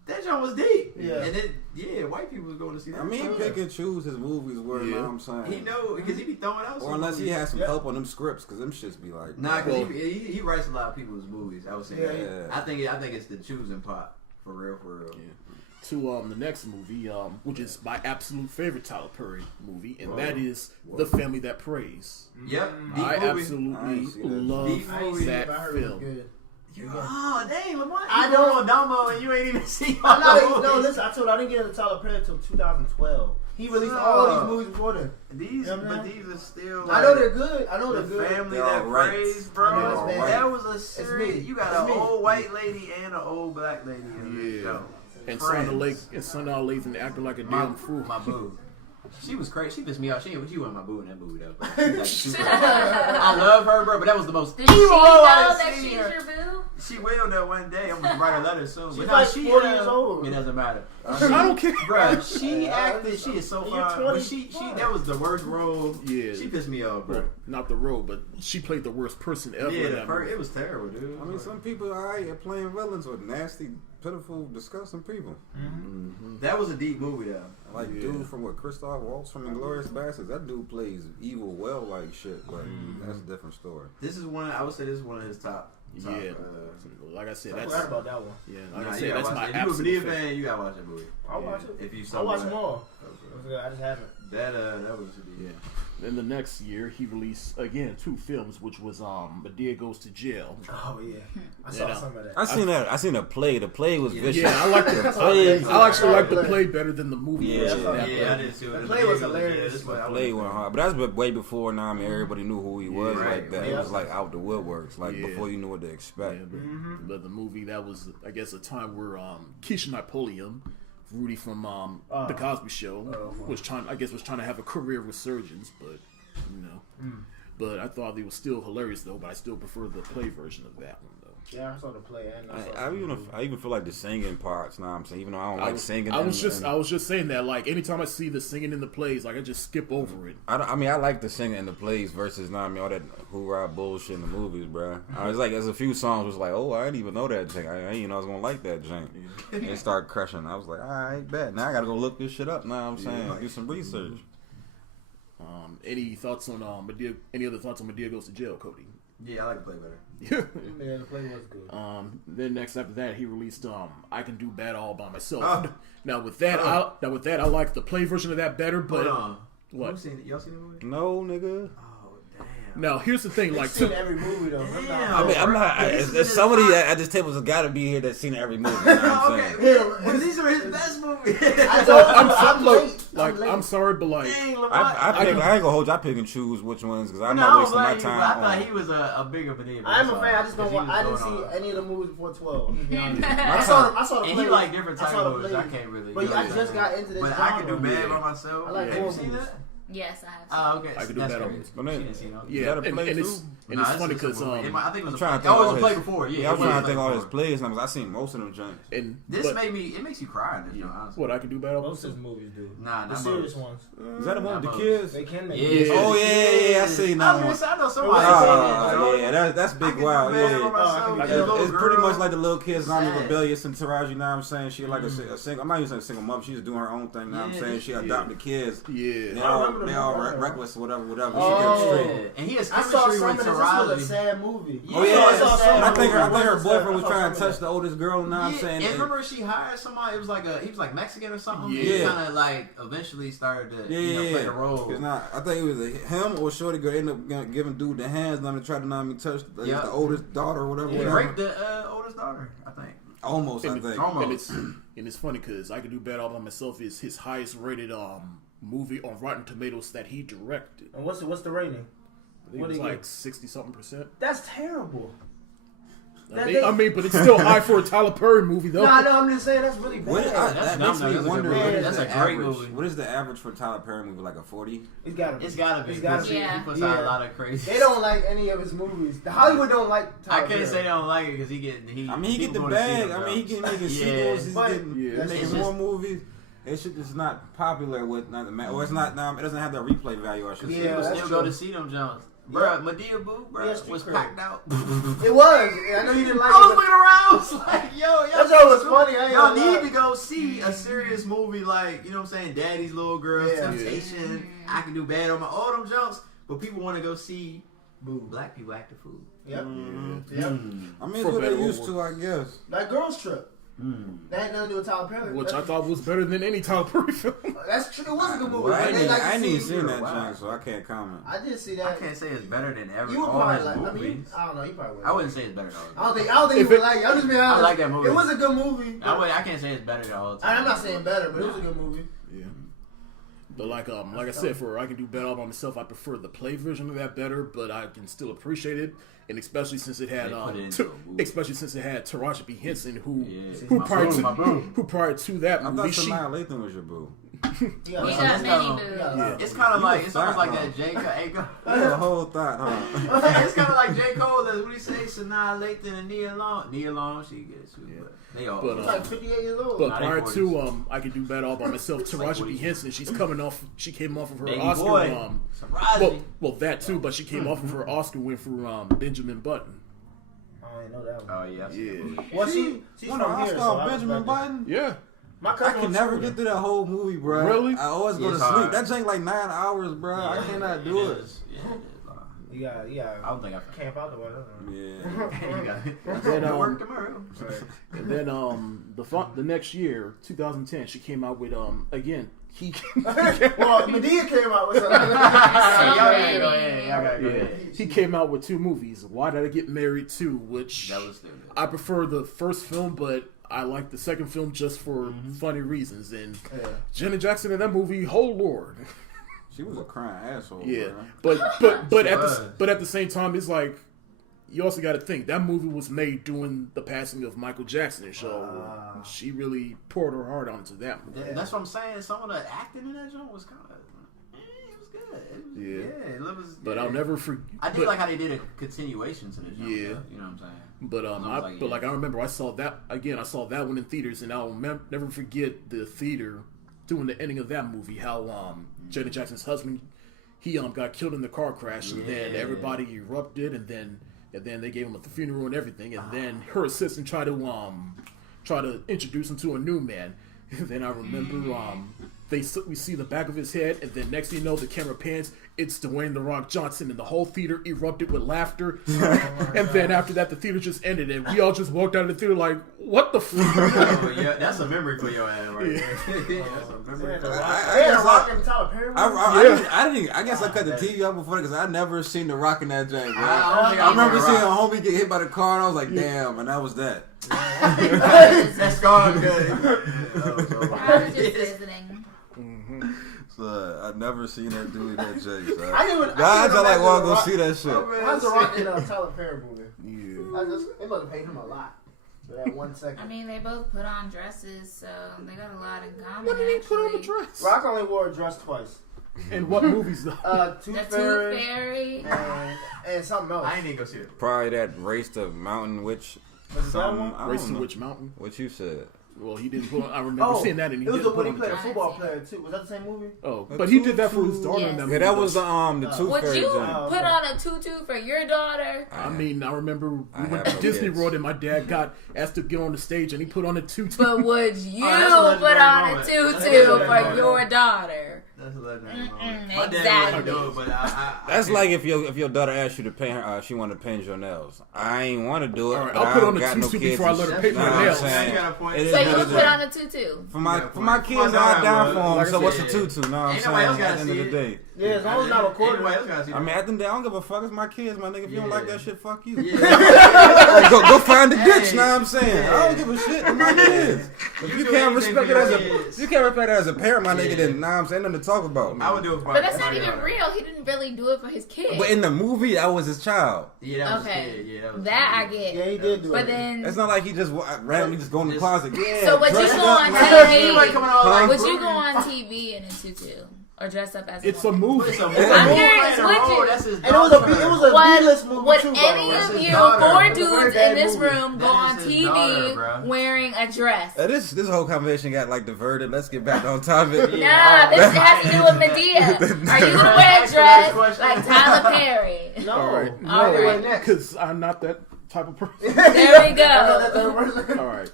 That joke was deep. Yeah. And white people was going to see that. I mean, pick and choose his movies where, you know what I'm saying? He know, because he be throwing out some or unless movies. he has some help on them scripts, because them shits be like... Nah, because he writes a lot of people's movies, I would say. Yeah. I think it's the choosing part, for real. Yeah. To the next movie, which is my absolute favorite Tyler Perry movie, and that is The Family That Prays. Yep. I absolutely love that film. Oh, dang, Lamar. I know on Domo and you ain't even seen all no, listen, I didn't get into Tyler Perry until 2012. He released all these movies before then. These are still. I know they're good. The Family That Prays, bro. That was a series. You got an old white lady and an old black lady in this show. And Sandra Lathan acting like a damn fool. My boo. She was crazy. She pissed me off. She wasn't my boo in that movie though. I love her, bro, but that was the most evil role I I've she's seen your her. boo? She will though one day. I'm gonna write her letter soon. She's but like she 40 years old. It doesn't matter. I don't care, bro. She acted. She is so fine. But she that was the worst role. Yeah, she pissed me off, bro. Well, not the role, but she played the worst person ever. Yeah, it was terrible, dude. I mean, some people are alright at playing villains with nasty, pitiful, disgusting people. That was a deep movie, though. Like dude from Christoph Waltz from Inglourious Basterds. That dude plays evil well like shit, but that's a different story. This is one. I would say this is one of his top. Like I said, I forgot about that one. Yeah, like I said, that's my absolute favorite. If you're a fan, you gotta watch that movie. I'll watch it. If you I'll watch more. I just haven't. That was yeah. Then the next year, he released again 2 films, which was Madea Goes to Jail. Oh yeah, I saw some of that. I seen a play. The play was vicious. Yeah, I like the play. I actually like the play better than the movie. Yeah, I did too. The play was hilarious. The play went hard, but that's way before now. I mean, everybody knew who he was like that. It was like out the woodworks, like before you knew what to expect. Yeah, but the movie, that was, I guess, a time where Keisha Napoleon, Rudy from the Cosby Show, was trying to have a career resurgence, but you know. But I thought it was still hilarious though. But I still prefer the play version of that one though. Yeah, I saw the play. And I even feel like the singing parts. Now I'm saying, even though I don't like singing. I was just saying that. Like anytime I see the singing in the plays, like I just skip over it. I mean, I like the singing in the plays versus all that hoorah bullshit in the movies, bro. I was like, there's a few songs was like, oh, I didn't even know that thing. I didn't know I was gonna like that jank. And start crushing. I was like, all right, bet. Now I gotta go look this shit up. Now I'm saying, do some research. Any thoughts on Medea? Any other thoughts on Medea Goes to Jail, Cody? Yeah, I like to play better. Yeah, the play was good. Then next after that, he released I Can Do Bad All By Myself. Now with that, I like the play version of that better. But what? Y'all seen the movie? No, nigga. Now here's the thing, like seen every movie though. I'm not. There's somebody at this table has got to be here that's seen every movie. You know what I'm saying? Well, these are his best movies. I'm sorry, but like I ain't gonna hold you. I pick and choose which ones because I'm not wasting my time. I thought he was a bigger Medea. I'm a fan. I just don't want. I didn't see any of the movies before 12. I saw the and play. he like different type of movies. I can't really. But I just got into this. But I Can Do Bad by Myself. I like Have you seen that? Yes, I have. Oh, okay. I Can Do Bad on Myself. Yeah, and it's funny because I think it was I'm a play. Oh, it was a play before. Yeah, I'm trying to think all his plays numbers. I seen most of them joints. And this makes you cry in this joint, honestly. What I Can Do Bad on Most Myself? of his movies do. Nah, the not serious ones. Is that the one with the kids? They can make it. Oh yeah, I seen that one. I know somebody. Yeah, that's Big Wild. Yeah, it's pretty much like the little kids, not rebellious and Taraji. You know what I'm saying? She like a single. I'm not even saying single mom. She's doing her own thing. You know what I'm saying? She adopted kids. Yeah, they all reckless or whatever. Oh, and he has chemistry with Taraji. This was a sad movie. Oh yeah, I think her boyfriend was trying to touch the oldest girl. You know what I'm saying? And remember she hired somebody. It was like he was like Mexican or something. Yeah. He kind of like eventually started to play the role. I think it was him or Shorty girl ended up giving dude the hands. Let me try to not me touch the oldest daughter or whatever. He raped the oldest daughter, I think. Almost, I think. Almost. And it's funny because I Can Do Bad All By Myself is his highest rated movie on Rotten Tomatoes that he directed. And what's the rating? I think it was like 60-something%. That's terrible. I mean, but it's still high for a Tyler Perry movie, though. No, I'm just saying that's really bad. That makes me wonder. That's a great movie. What is the average for a Tyler Perry movie? Like a 40? It's gotta be. He puts out a lot of crazy. They don't like any of his movies. The Hollywood don't like Tyler Perry. I can't say they don't like it because he get the bag. I mean, he can make sequels. He's making more movies. It just not popular with nothing, or it's not. It doesn't have that replay value. I should say. People still go to see them Jones. Bruh, Medea Boo, was packed out. It was. I know you didn't like it. I was looking around. I was like, yo, that show was funny. Y'all need to go see a serious movie like, you know what I'm saying, Daddy's Little Girl, Temptation, I Can Do Bad on my all them jumps, but people want to go see black people act the fool. Yep. I mean, it's what they used to, I guess. Like Girls Trip. That had nothing to do with Tyler Perry. Which I thought was better than any Tyler Perry film. That's true. It was a good movie. Well, I ain't even seen that junk, so I can't comment. I did see that. I can't say it's better than every. You would probably like. movies. I don't know. You probably would. I wouldn't say it's better than all. I don't think you would like it. I'm just being honest. I like that movie. It was a good movie. I can't say it's better than all the time. I'm not saying better, but it was a good movie. Yeah. But like I said, for I Can Do Bad All By Myself, I prefer the play version of that better, but I can still appreciate it, and especially since it had Taraji P. Henson, who prior to that movie, I thought Sanaa Lathan was your boo. He got many moves. It's kind of like it's almost like that J. Cole. The whole thought, huh? It's kind of like J. Cole. That's what he say. Sanaa Lathan and Nia Long. Nia Long, she gets it. Yeah. They all. But, like 58 years old. But prior to I Can Do Bad All By Myself, Taraji P. Henson, she came off of her Oscar. Well, that too, but she came off of her Oscar win for Benjamin Button. I didn't know that one. Oh yeah. Well, she's won from an here, Oscar so Benjamin Button. Yeah. My I can never get through that whole movie, bro. Really? I always go to sleep. That take like 9 hours, bro. I cannot do it. Yeah. I don't think I can camp out the way. Yeah. Then, work tomorrow. And then the next year, 2010, she came out with again. Well, Medea came out with He came out with 2 movies. Why Did I Get Married 2? Which that was stupid. I prefer the first film, but I like the second film just for funny reasons. And Janet Jackson in that movie, oh Lord. She was a crying asshole. Yeah, bro. but at the same time, it's like you also got to think that movie was made during the passing of Michael Jackson, so she really poured her heart onto that movie. That's what I'm saying. Some of the acting in that joint was kind of, it was good. Yeah. it was. But I'll never forget. I did like how they did a continuation to the jump. Yeah. You know what I'm saying? But I remember I saw that again. I saw that one in theaters, and I'll never forget the theater doing the ending of that movie. How Janet Jackson's husband, he got killed in the car crash, and then everybody erupted, and then they gave him a funeral and everything, and then her assistant tried to introduce him to a new man. And then I remember we see the back of his head, and then next thing you know, the camera pans. It's Dwayne "The Rock" Johnson, and the whole theater erupted with laughter. And then after that, the theater just ended, and we all just walked out of the theater like, "What the fuck?" Oh, yeah, that's a memory for your ass, right there. That's a memory. I guess I cut the TV off before because I never seen The Rock in that joint. I remember seeing a homie get hit by the car, and I was like, "Damn!" And that was that. That's gone good. I was just visiting. So I never seen that dude in that joint. So. I like want to go see that shit. How's The Rock in a Tyler Perry movie? Yeah. They must have paid him a lot for that 1 second. I mean, they both put on dresses, so they got a lot in common. What did he put on the dress? Rock only wore a dress twice. In what movies though? Tooth Fairy and something else. I ain't even go see it. Probably that Race to Mountain Witch. Race to Witch Mountain. What you said? Well, he didn't put on. I remember seeing that, and he it was didn't the put one on he played the a football player too. Was that the same movie? Oh, but he did that for his daughter in that movie. Yeah, that was the Tooth Would Fairy you joint. put on a tutu for your daughter? I mean, I remember we went have to no Disney kids. World, and my dad got asked to get on the stage, and he put on a tutu. But would you that's a legendary put on a moment. tutu That's a legendary for moment. your daughter? That's a legendary moment. Mm-mm, My dad exactly. wouldn't do it, but I That's like if your daughter asked you to paint her, she wanted to paint your nails. I ain't want to do it. All right, but I'll put I on a got no tutu kids before I and let her shit. paint my Know what I'm nails. saying? You got a point. It is So what you it would is. put on a tutu? For my kids, My I daughter down would. for them. Like I So what's a said, tutu? Know what I'm ain't saying? nobody else At gotta the end of see the day. Yeah, as long as it's not recorded. Anybody else gotta see I mean, that. at the end of the day, I don't give a fuck. It's my kids, my nigga. If you don't Yeah. like that shit, fuck you. Yeah. Like, go find the ditch. Hey. Know what I'm saying? I don't give a shit. They're my kids. If you do can't anything respect for it as your a, kids. you can't respect it as a parent, my nigga. Yeah. Then, know what I'm saying? Nothing to talk about. I would do it for But that's not my even daughter. real. He didn't really do it for his kid. But in the movie, that was his child. Yeah, that was Okay. kid. Yeah, that was That I kid. get. Yeah, he did do it. But then, It's not like he just randomly just go in the closet. Yeah. so would you dress go up, on man. Anybody TV? coming out like Would you Bruce? go on TV in a tutu or dress up as a It's a woman? movie. It's a I'm movie. curious, would you? That's his And it was a Would, B-list movie would too, by the any way. of That's his you daughter. four It's a dudes very in bad this movie. room go That on is his TV daughter, bro. wearing a dress? This whole conversation got like diverted. Let's get back on topic. Nah, this has to do with Medea. Are you gonna wear a dress like Tyler Perry? No. All right, All no, right. because I'm not that type of person. There we go. All right.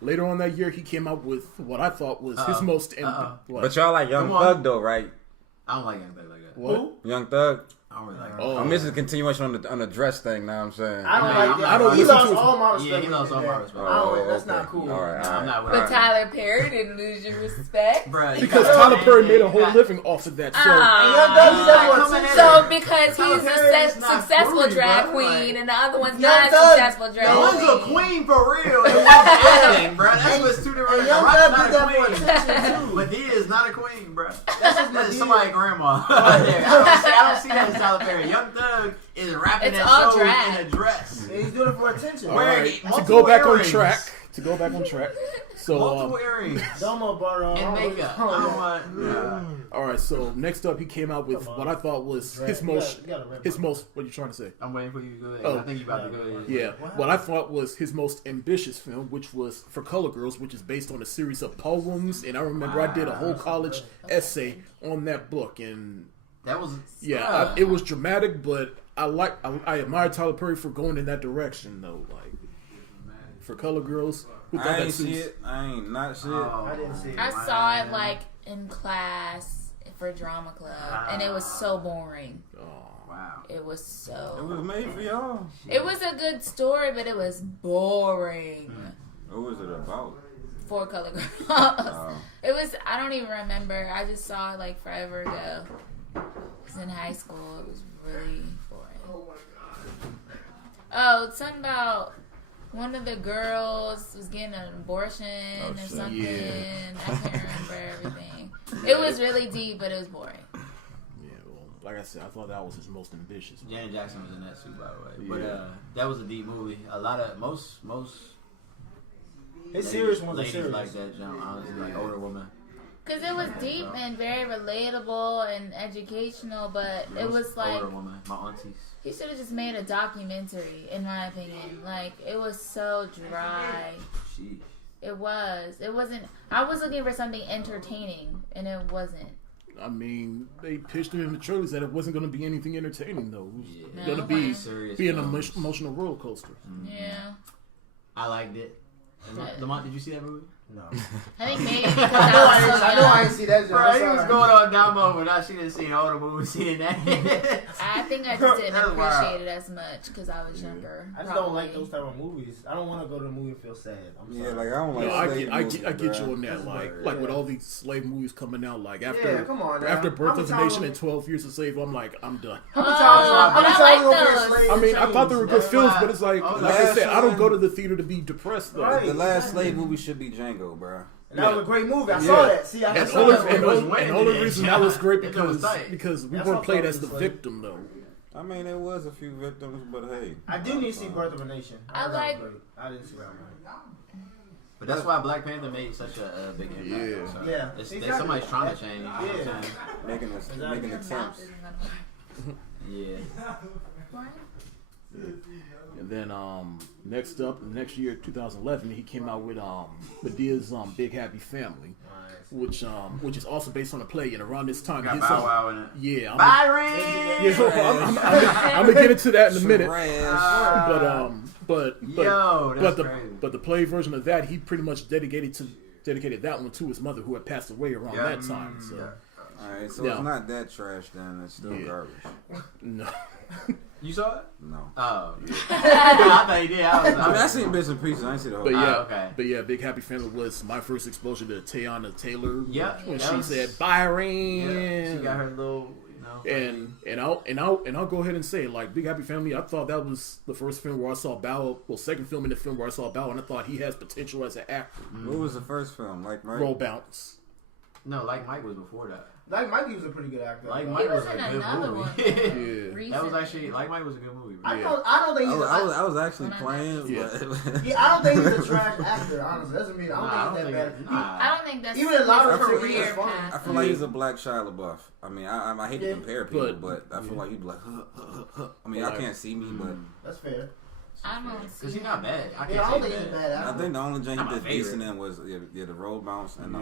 Later on that year, he came out with what I thought was his most. What? But y'all like Young Come on. Thug though, right? I don't like anything like that. What? Young Thug. I don't really like Oh. I'm missing continuation on the dress thing. Now I'm saying. I don't Nah, like I'm that. not- I don't He listen lost to his- all my respect. Yeah, he lost all my for respect. that. I don't. Oh, That's okay. not cool. All right, I'm not with But that. Tyler Perry didn't lose your respect. Bruh, Because Tyler Perry made a whole living off of that. So So because he's Tyler a Perry's not successful fruity, drag bro. queen and the other one's Young not Thug- successful drag The queen. one's a queen for real. And one's acting, bro. That's what's two different. And Young Rock's Thug not did that a for queen. attention too. Medea is not a queen, bro. That's just That is Medea. somebody's grandma. I don't see that as Tyler Perry. Young Thug is rapping It's that all show drag. in a dress. He's doing it for attention. all Wearing right, to multiple go back on earrings. track. So Multiple earrings Domo Bardo. and makeup. I don't want. Nah. all right. So next up, he came out with what I thought was his most. What are you trying to say? I'm waiting for you to go ahead. Oh. I think you about to go ahead. Yeah, what I thought was his most ambitious film, which was For Color Girls, which is based on a series of poems. And I remember I did a whole college essay on that book, and That was it was dramatic, but I admire Tyler Perry for going in that direction, though. Like For Color Girls, who thought I that ain't see series- it. I ain't not see it. Oh, I didn't see it. I saw it like in class for drama club, and it was so boring. Oh. wow. It was so. It was made for y'all. It was a good story, but it was boring. What was it about? For Color Girls. It was. I don't even remember. I just saw it like forever ago. It was in high school. It was really boring. Oh, something about one of the girls was getting an abortion or shit. something. Yeah. I can't remember everything. It was really deep, but it was boring. Yeah, well, like I said, I thought that was his most ambitious. Janet Jackson was in that too, by the way. Yeah. But that was a deep movie. A lot of most His serious ones are ladies serious. like that jump, honestly, like older women. Because it was deep and very relatable and educational, but it was like... older woman, my aunties. He should have just made a documentary, in my opinion. Like, it was so dry. Sheesh. It was. It wasn't... I was looking for something entertaining, and it wasn't. I mean, they pitched it in the trailers that it wasn't going to be anything entertaining, though. It was going to be an emotional roller coaster. Mm-hmm. Yeah. I liked it. Lamont, did you see that movie? No. I think maybe because I know I didn't see that. Bro, he was going on Dumbo, but she didn't see all the movies in that. I think I just didn't appreciate it as much because I was younger. I just don't like those type of movies. I don't want to go to the movie and feel sad. I'm sorry. Yeah, like I don't like. I get you on that. Like with all these slave movies coming out, like after come on now. after Birth of a Nation and 12 Years a Slave, I'm like, I'm done. But I like those. I mean, I thought they were good films, but it's like I said, I don't go to the theater to be depressed though. Right. The last slave movie should be Django, bro. And that was a great movie. I saw that. See, I saw that. And the only reason that was great It was because we weren't played as the victim though. I mean, there was a few victims, but hey. I do need to see Birth of a Nation. I didn't see that one. But that's why Black Panther made such a big impact. Yeah. So somebody's trying to change. You know what I'm saying? Making attempts. Yeah. And then next year, 2011, he came out with Medea's Big Happy Family, which is also based on a play. And around this time, Got Bow Wow in it. Yeah, Byron. I'm gonna get into that in a minute. But the play version of that, he pretty much dedicated that one to his mother, who had passed away around that time. So. Alright, so it's not that trash then. It's still garbage. No. You saw it? No. Oh. Yeah. I thought you did. I seen bits and pieces. I didn't see the whole. But yeah, Big Happy Family was my first exposure to Teyana Taylor. Yep. When she said Byron. Yeah, she got her little, And I'll go ahead and say, like, Big Happy Family, I thought that was the first film where I saw Bow. Well, second film in the film where I saw Bow, and I thought he has potential as an actor. What was the first film? Like Mike? Roll Bounce. No, Like Mike was before that. Like Mike was a pretty good actor. Like Mike was a good movie. Yeah. That was actually Like Mike was a good movie. Bro. I don't think he's. I was actually playing. I don't think he's a trash actor. Honestly, doesn't mean I don't think he's that bad. I don't think that's even in Lassiter Factor career funny. path. I feel like he's a black Shia LaBeouf. I mean, I hate to compare people, but I feel like he'd be like, I mean, I can't see me, but that's fair. I don't see. Because he's not bad. I don't think he's bad. I think the only thing he did decent in was the roll bounce and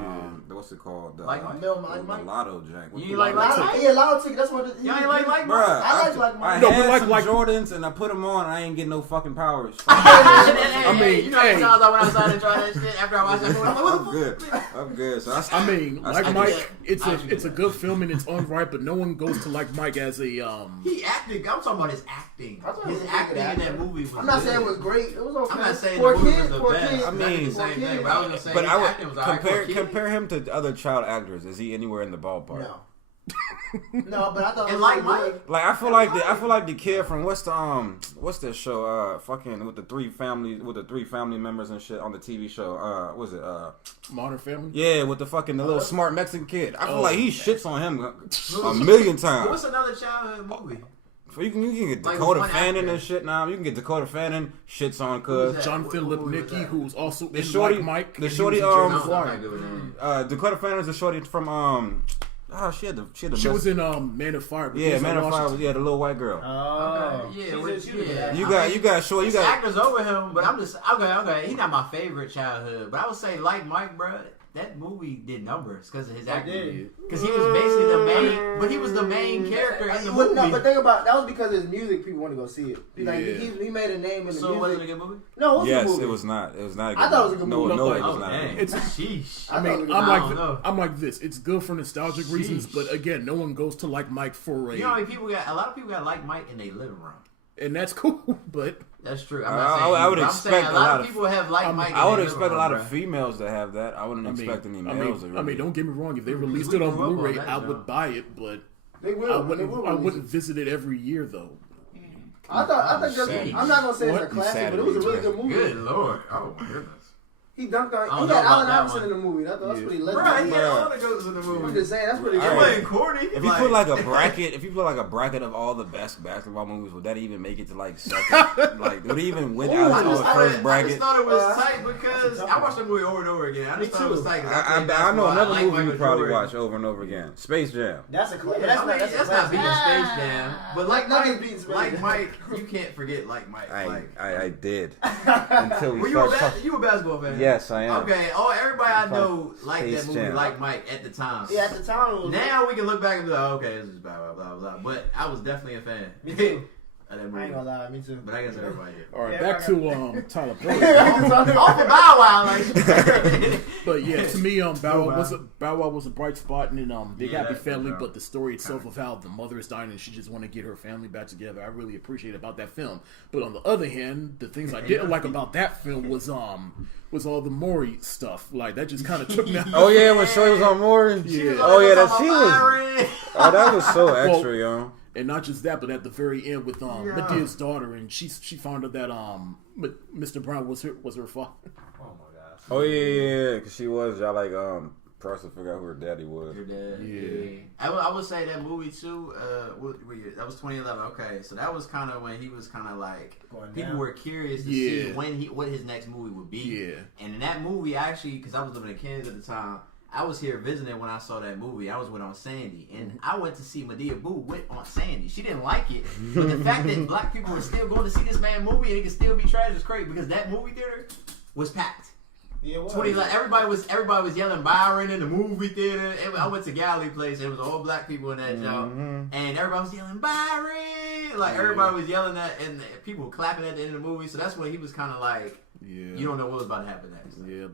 what's it called? The Lotto Jank. You like Yeah, Lotto ticket. That's what. You ain't like Mike? I like Mike. I had some Jordans and I put them on and I ain't getting no fucking powers. I mean, you know how many times I went outside and tried that shit after I watched that movie? I'm good. So I mean, like Mike, it's a good film in its own right, but no one goes to like Mike as a He acted. I'm talking about his acting. His acting in that movie was. I'm not saying it was great. It was okay. I'm not saying the movie was the best. I mean, the same thing, but I was gonna say but his acting was alright. Compare him to other child actors. Is he anywhere in the ballpark? No. No, but I thought. And like Mike, like I feel like the kid from what's the show? Fucking with the three family members and shit on the TV show. Was it Modern Family? Yeah, with the little smart Mexican kid. I feel like he shits on him a million times. What's another childhood movie? You can get Dakota Fanning and shit now. You can get Dakota Fanning shits on cuz Jonathan Lipnicki, who's also the shorty like Mike. The shorty Dakota Fanning is the shorty from she was in Man of Fire. Yeah, Man of Fire. Yeah, the little white girl. Oh, yeah. You got short. You got actors over him, but I'm just okay. He's not my favorite childhood, but I would say like Mike, bro. That movie did numbers because of his acting. Because he was basically the main, but he was the main character in the movie. No, but think about that was because of his music. People want to go see it. Like he made a name in the music. So was it a good movie? No, it was a good movie. It was not. It was not. A good I thought it was a good movie. No, it was not. It's sheesh. I mean, I'm like this. It's good for nostalgic reasons, but again, no one goes to like Mike for a. You know, a lot of people got like Mike in their living room. And that's cool, but that's true. I'm not saying I would expect a lot of people have like Mike. I would expect a lot of females to have that. I wouldn't expect any males. I mean, don't get me wrong. If they released it on Blu-ray, I would buy it, but they will. I wouldn't visit it every year though. I think I'm not gonna say it's a classic, but it was a really good movie. Good lord! Oh my goodness. He dunked on. I He don't had know Allen about Iverson that in the movie. That's pretty legendary. Right, he had Bruh. all the ghosts in the I'm movie. just saying that's pretty It good. wasn't corny. If you put like a bracket of all the best basketball movies, would that even make it to like second? Like, would it even win out I to just, a first I bracket? just thought it was tight because I watched the movie over and over again. I just thought it was tight. I know another movie you probably watch over and over again. Space Jam. That's a classic. Yeah, that's not beating Space Jam. But like nothing beats Space Mike, Jam. you can't forget like Mike. I did until we Were you started. you a basketball fan? Yes, I am. Okay. Oh, everybody I know liked that Space movie Jam. like Mike at the time. Yeah, at the time it was. Now we can look back and be like, okay, this is blah blah blah blah. But I was definitely a fan. Me too. Of that I ain't movie. gonna lie, me too. But I guess everybody did. All right, Yeah, back to Tyler Perry. Off of Bow Wow, like. But yeah, to me, Bow Wow Wow. was a bright spot, and they Yeah, happy that's family. true. But the story itself of how the mother is dying and she just want to get her family back together, I really appreciate about that film. But on the other hand, the things I didn't like about that film was all the Maury stuff. Like that just kind of took me out. Oh yeah, when Shorty was on Maury. Yeah. Oh yeah, that she was. Oh, that was so extra, yo. And not just that, but at the very end with Medea's daughter, and she found out that Mr. Brown was her father. Oh my gosh. Oh yeah, because she was. Y'all like pressed to figure out who her daddy was. Your dad. Yeah. I would say that movie too. That was 2011. Okay, so that was kind of when he was kind of like people were curious to see what his next movie would be. Yeah. And in that movie, actually, because I was living in Kansas at the time, I was here visiting when I saw that movie. I was with Aunt Sandy, and I went to see Medea Boo with Aunt Sandy. She didn't like it, but the fact that black people were still going to see this man movie and it could still be trash is crazy because that movie theater was packed. Yeah, what? 20, like, everybody was yelling Byron in the movie theater. I went to Galley Place. It was all black people in that job, and everybody was yelling Byron. Like everybody was yelling that, and people were clapping at the end of the movie. So that's when he was kind of like, you don't know what was about to happen next. Yeah,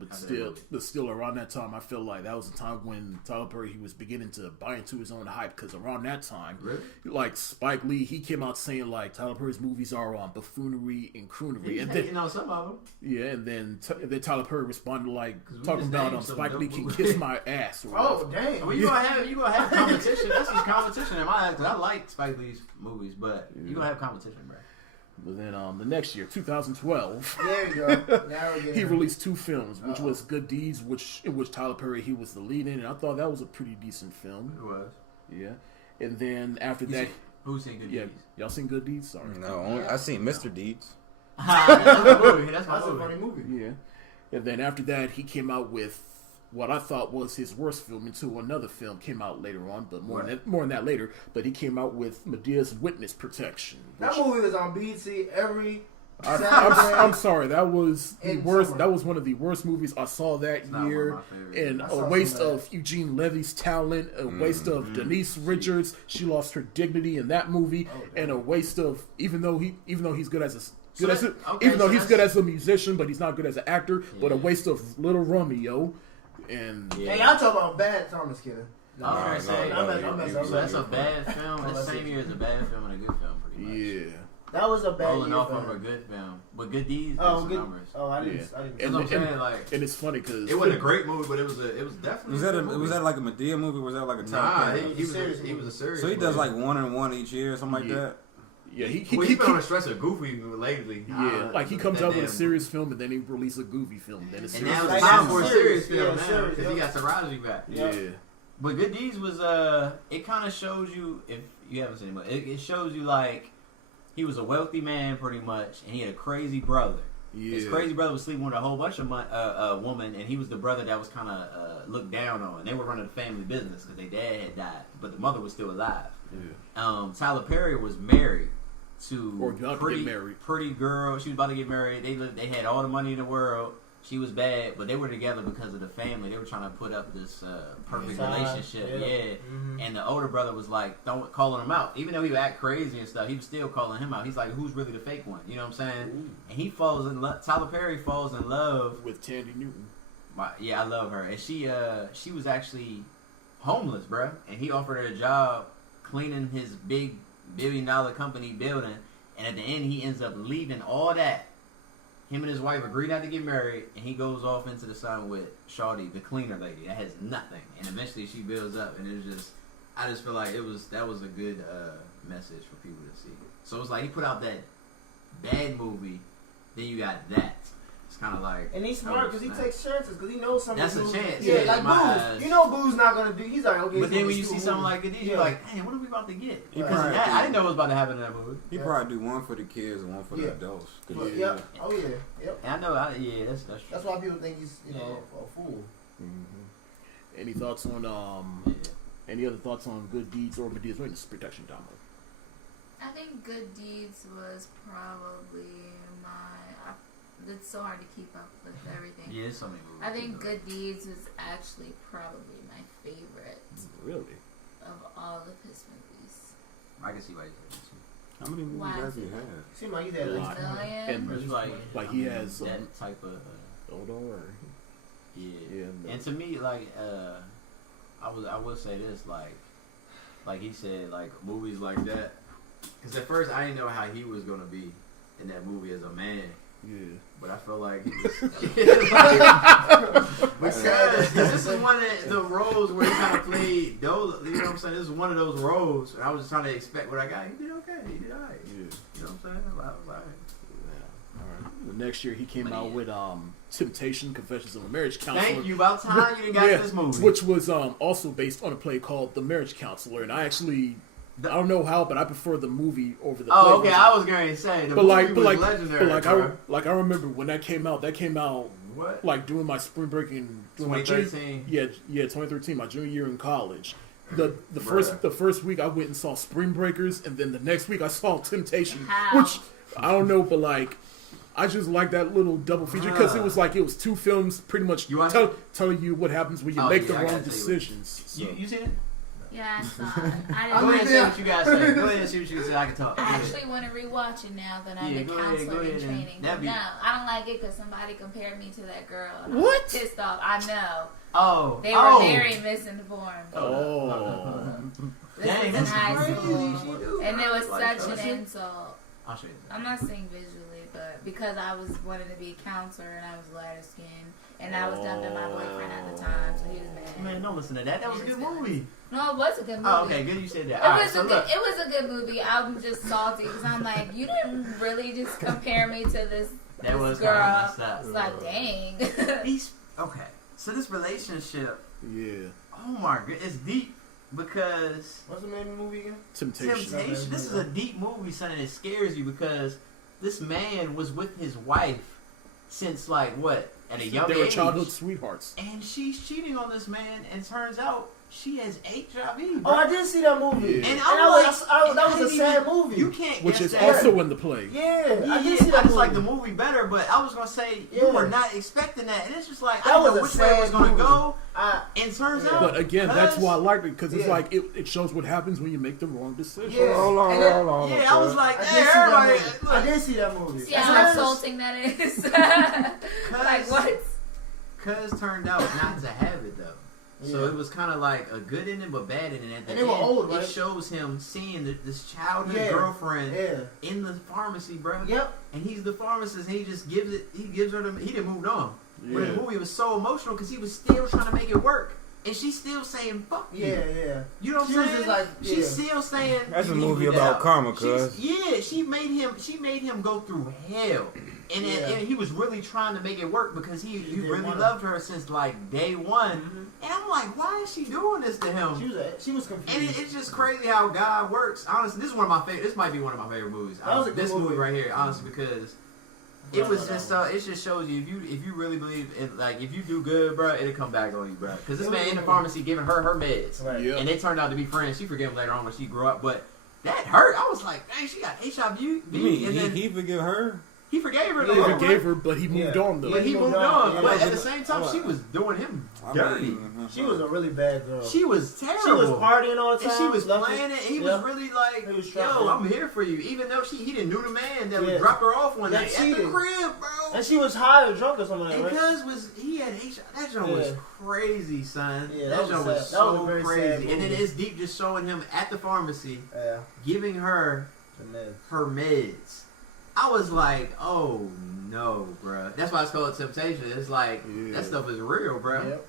but still around that time, I feel like that was the time when Tyler Perry he was beginning to buy into his own hype. Because around that time, like Spike Lee, he came out saying like Tyler Perry's movies are buffoonery and croonery, and then some of them. Yeah, and then Tyler Perry responded like talking about Spike Lee can kiss my ass. Or Oh damn! Well, you gonna have competition. That's just competition in my eyes. Cause I like Spike Lee's movies, but you gonna have competition, bro. But then the next year, 2012, There you go. Now we're getting he released two films, which was Good Deeds, in which Tyler Perry he was the lead in, and I thought that was a pretty decent film. It was. Yeah, and then after that, who's seen Good Deeds? y'all seen Good Deeds? Sorry, No, I seen Mr. Deeds. That's my movie. That's my That's a movie. funny movie. Yeah, and then after that, he came out with what I thought was his worst film until another film came out later on, but more on that later. But he came out with Medea's Witness Protection. That movie was on BT every. I'm sorry, that was the In worst. summer. That was one of the worst movies I saw that not year, one of my favorites. and I a saw waste some of of Eugene Levy's talent, a waste of Denise Richards. She lost her dignity in that movie, and a waste of even though he's good as he's good as a musician, but he's not good as an actor. But a waste of Little Romeo, and Hey, y'all talking about bad Thomas Kidder. I was gonna say, no, so that's a bad film. The same year as a bad film and a good film, pretty much. yeah. That was a bad Rolling year off for of a him. good film, but Good Deeds. Oh, Some good. numbers. Oh, I didn't. Yeah. I didn't. That's what I'm saying. Like, And it's funny because it wasn't a great movie, but it was definitely. Was that like a Medea movie? Or was that like a Nah, top? he was a serious. So he does movie. like 1 and 1 each year, or something like that. Yeah, He's been on a stretch of goofy lately. Yeah, like he comes out with a serious film and then he releases a goofy film. Then it's And serious. now it's Like, time it's for a serious, serious film yeah, now serious, because he yeah. got Taraji back. Yeah. But Good Deeds was it kind of shows you, if you haven't seen it, it shows you like he was a wealthy man pretty much, and he had a crazy brother. Yeah. His crazy brother was sleeping with a whole bunch of women, and he was the brother that was kind of looked down on. They were running the family business because their dad had died, but the mother was still alive. Yeah. Tyler Perry was married to Or about to get married. pretty girl. She was about to get married. They had all the money in the world. She was bad, but they were together because of the family. They were trying to put up this perfect relationship. Yeah. Mm-hmm. And the older brother was like, calling him out. Even though he would act crazy and stuff, he was still calling him out. He's like, who's really the fake one? You know what I'm saying? Ooh. And he falls in love. Tyler Perry falls in love. With Tandy Newton. Yeah, I love her. And she was actually homeless, bruh. And he offered her a job cleaning his big $1 billion company building. And at the end, he ends up leaving all that. Him and his wife agree not to get married, and he goes off into the sun with Shawty, the cleaner lady, that has nothing. And eventually she builds up, and it's just, I just feel like that was a good message for people to see. So it's like he put out that bad movie, then you got that. It's kind of like. And he's smart because he takes chances because he knows something. That's a chance. Yeah, Yeah, like Boo's. Boo's. You know Boo's not gonna do. He's like, okay. But then when you see something like this, you're like, "Hey, what are we about to get?" He I probably didn't know what was about to happen in that movie. He probably do one for the kids and one for the adults. Yep. Oh yeah. Yep. And I know. That's true. That's why people think he's a fool. Mm-hmm. Any thoughts on any other thoughts on Good Deeds or Bad Deeds? We're in this protection time. I think Good Deeds was probably it's so hard to keep up with everything. Yeah, there's so many movies. I think Good Deeds was actually probably my favorite. Really? Of all of his movies. I can see why you said that too. How many movies has he had? Seems like he's had a lot. Million. It's like he has that type of. Or And to me, like, I will say this, like he said, like movies like that. Because at first I didn't know how he was gonna be in that movie as a man. Yeah. But I felt like he was because this is one of the roles where he kind of played those. You know what I'm saying? This is one of those roles. I was just trying to expect what I got. He did okay. He did alright. Yeah. You know what I'm saying? I was like, all right. The next year he came out with Temptation: Confessions of a Marriage Counselor. Thank you. About time you got this movie, which was also based on a play called The Marriage Counselor, and I actually. I don't know how, but I prefer the movie over the play. Oh, okay. I was going to say the movie was legendary. I remember when that came out. That came out what? Like during my spring break in 2013. Yeah, 2013, my junior year in college. The first week I went and saw Spring Breakers, and then the next week I saw Temptation, which I don't know, but like I just like that little double feature because it was two films pretty much telling you what happens when you make the wrong decisions. So. You seen it? Yeah, I saw it. Go ahead and see what you guys say. Go ahead and see what you guys say. I can talk. I actually want to rewatch it now that I'm a counselor in training. No, I don't like it because somebody compared me to that girl. And what? I'm pissed off. I know. Oh. They were very misinformed. Oh. This was in high school. And it was such an insult. I'll show you. I'm not saying visually, but because I was wanting to be a counselor and I was lighter skinned and I was dumping my boyfriend at the time, so he was mad. Man, don't listen to that. That was a good movie. No, it was a good movie. Oh, okay, good you said that. It was a good movie. I'm just salty because I'm like, you didn't really just compare me to this girl. It's like, dang. Okay, so this relationship. Yeah. Oh my god, it's deep because. What's the name of the movie again? Temptation. This is a deep movie, son, and it scares you because this man was with his wife since like what? At a young age. They were childhood sweethearts. And she's cheating on this man, and turns out she has HIV. Bro. Oh, I did see that movie. Yeah. And that was a sad movie. You can't which guess is that. also in the play. Yeah, I did see that I just movie. like the movie better, but I was gonna say you were not expecting that, and it's just like that I didn't know which way it was gonna go. And turns out, but again, that's why I liked it because it's like it shows what happens when you make the wrong decision. Yeah. Hold on. Yeah, I was like, I did see that movie. See how insulting that is. Like what? Cuz turned out not to have it though. So it was kind of like a good ending, but bad ending at the end. They were old, right? It shows him seeing this childhood girlfriend in the pharmacy, bro. Yep. And he's the pharmacist, and he just gives her the. He didn't move on. Yeah. But the movie was so emotional because he was still trying to make it work. And she's still saying "fuck you." Yeah. You know what I'm saying? Like, she's still saying. That's a movie about karma, cuz. Yeah, she made him go through hell, and he was really trying to make it work because he really loved her since like day one. Mm-hmm. And I'm like, why is she doing this to him? She was confused. And it's just crazy how God works. Honestly, this is one of my favorite. This might be one of my favorite movies. This movie right here, honestly, because. It was just it just shows you if you really believe in like if you do good, bro, it'll come back on you, bro. Because this man in the pharmacy giving her meds, right. And they turned out to be friends. She forgave him later on when she grew up, but that hurt. I was like, dang, she got HIV. You mean he forgave her? He forgave her. He forgave her, but he moved on though. But he moved on. But at the same time, she was doing him dirty. She was a really bad girl. She was terrible. She was partying all the time. And she was playing it. He was really like, yo, I'm here for you. Even though he didn't know the man that would drop her off one night at the crib, bro. And she was high or drunk or something like that. And cuz he had HIV. That joint was crazy, son. Yeah, that joint was so crazy. And then movie. it's deep just showing him at the pharmacy, giving her her meds. I was like, oh no, bro. That's why it's called Temptation. It's like that stuff is real, bro. Yep.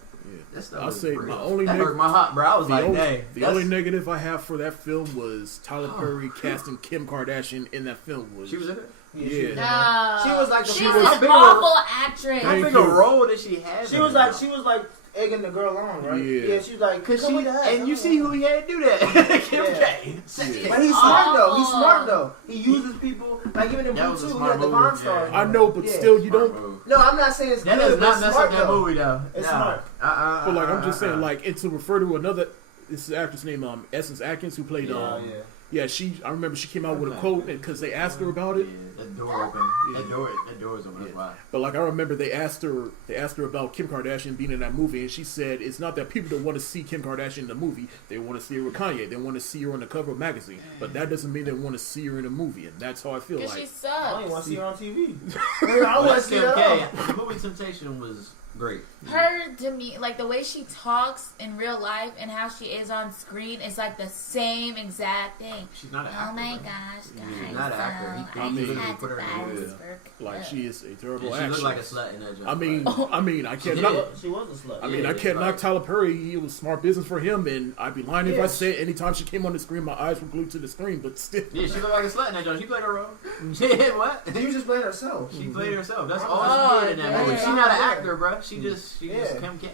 That stuff I'll was say real. my only that hurt my heart, bro. I was like, dang. The only negative I have for that film was Tyler Perry casting Kim Kardashian in that film. She was in it? Yeah. She was like she's an awful actress. How big a role did she have? She was like egging the girl on, right? Yeah, she was like, come with us. And you see who he had to do that? Kim K. But he's smart though. He's smart though. He uses people like even in Blue 2, he had the Von Stars. I know, but still, you don't. No, I'm not saying it's that good. That does not mess up that movie though. It's smart. But like I'm just saying, like, and to refer to another, this actress named Essence Atkins who played Yeah, I remember she came out with a quote because they asked her about it. Yeah, that door open. Yeah. That door is open. That's why. But like I remember they asked her about Kim Kardashian being in that movie, and she said it's not that people don't want to see Kim Kardashian in the movie. They want to see her with Kanye. They want to see her on the cover of a magazine. But that doesn't mean they want to see her in a movie, and that's how I feel. Like she sucks. I don't even want to see her on TV. I want to see her. The movie Temptation was great. Her demeanor, like the way she talks in real life and how she is on screen, is like the same exact thing. She's not an actor. Oh my gosh, guys! She's not an actor. I just had put her to in like she is a terrible actress. She looked like a slut in that job. I mean, I can't knock. She was a slut. I mean, I can't knock Tyler Perry. It was smart business for him, and I'd be lying if I said anytime she came on the screen, my eyes were glued to the screen. But still, yeah, she looked like a slut in that job. She played her role. What? She was just playing herself. She played herself. That's all she did in that movie. She's not an actor, bro. She just Kim K.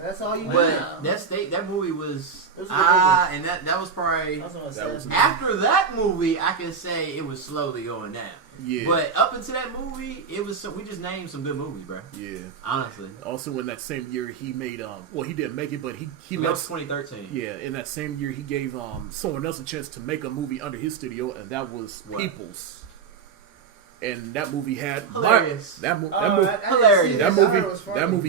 That's all you need. But that movie was and that was probably after that movie. I can say it was slowly going down. Yeah. But up until that movie, it was we just named some good movies, bro. Yeah. Honestly. Also, in that same year, he made he didn't make it, but he that was 2013. Yeah. In that same year, he gave someone else a chance to make a movie under his studio, and that was Peoples. And that movie had hilarious. That movie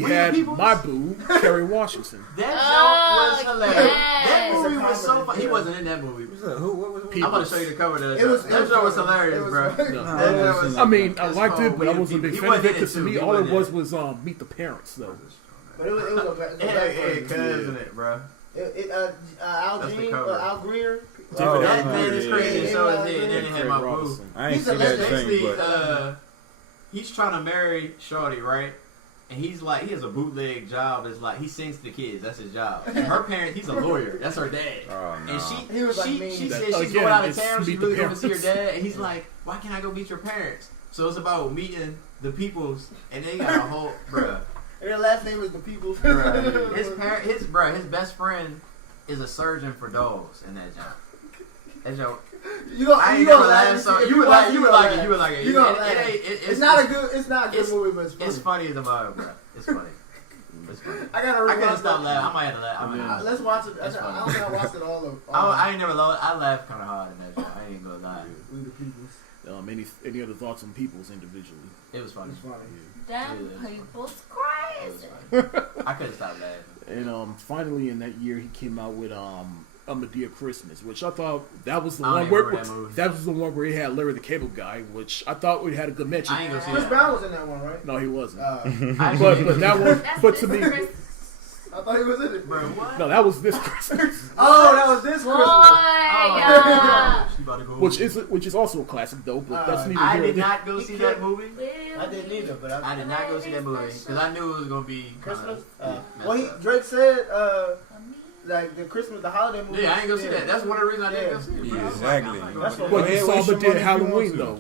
had my boo, Kerry Washington. That joke was hilarious. That movie was so funny. He wasn't in that movie. What was I'm going to show you the cover of that. That joke was hilarious, bro. I mean, I liked it, but I wasn't a big fan of it because to me, all it was Meet the Parents, though. But it was a cuz in it, bro. Al Greer. That man is crazy. So is he. And then he had my boo. I ain't see that thing, he's trying to marry Shorty, right? And he's like, he has a bootleg job. It's like he sings to kids. That's his job. And her parents, he's a lawyer. That's her dad. Oh, no. And she said that, she's going out of town. She's really going to parents. see her dad. And he's like, why can't I go meet your parents? So it's about meeting the peoples, and they got a whole bruh. And their last name is the peoples. His best friend is a surgeon for dogs in that job. That joke. You would like it. You would like it. It's not a good movie, but it's funny. It's funny as a mug, bro. It's funny. I couldn't stop laughing. I might have to laugh. Let's watch it. I don't think I watched it all. I ain't never laughed. I laughed kind of hard in that joke. I ain't gonna lie. We the peoples. Any other thoughts on Peoples individually? It was funny. That people's crazy. I couldn't stop laughing. And finally in that year he came out with A Medea Christmas, which I thought that was the one where he had Larry the Cable Guy, which I thought we had a good match. I ain't gonna see Chris Brown was in that one, right? No, he wasn't. But that one, but to me, I thought he was in it. Bro, what? No, that was this Christmas. Oh, that was this Christmas. Which is also a classic though. But that's neither I here. did not go see that movie. I didn't either, but I did not go see that movie because I knew it was gonna be Christmas. Drake said like the holiday movie. Yeah, I ain't gonna see that. That's one of the reasons I didn't go see it. Yeah, exactly. That's what you saw, but did Halloween though.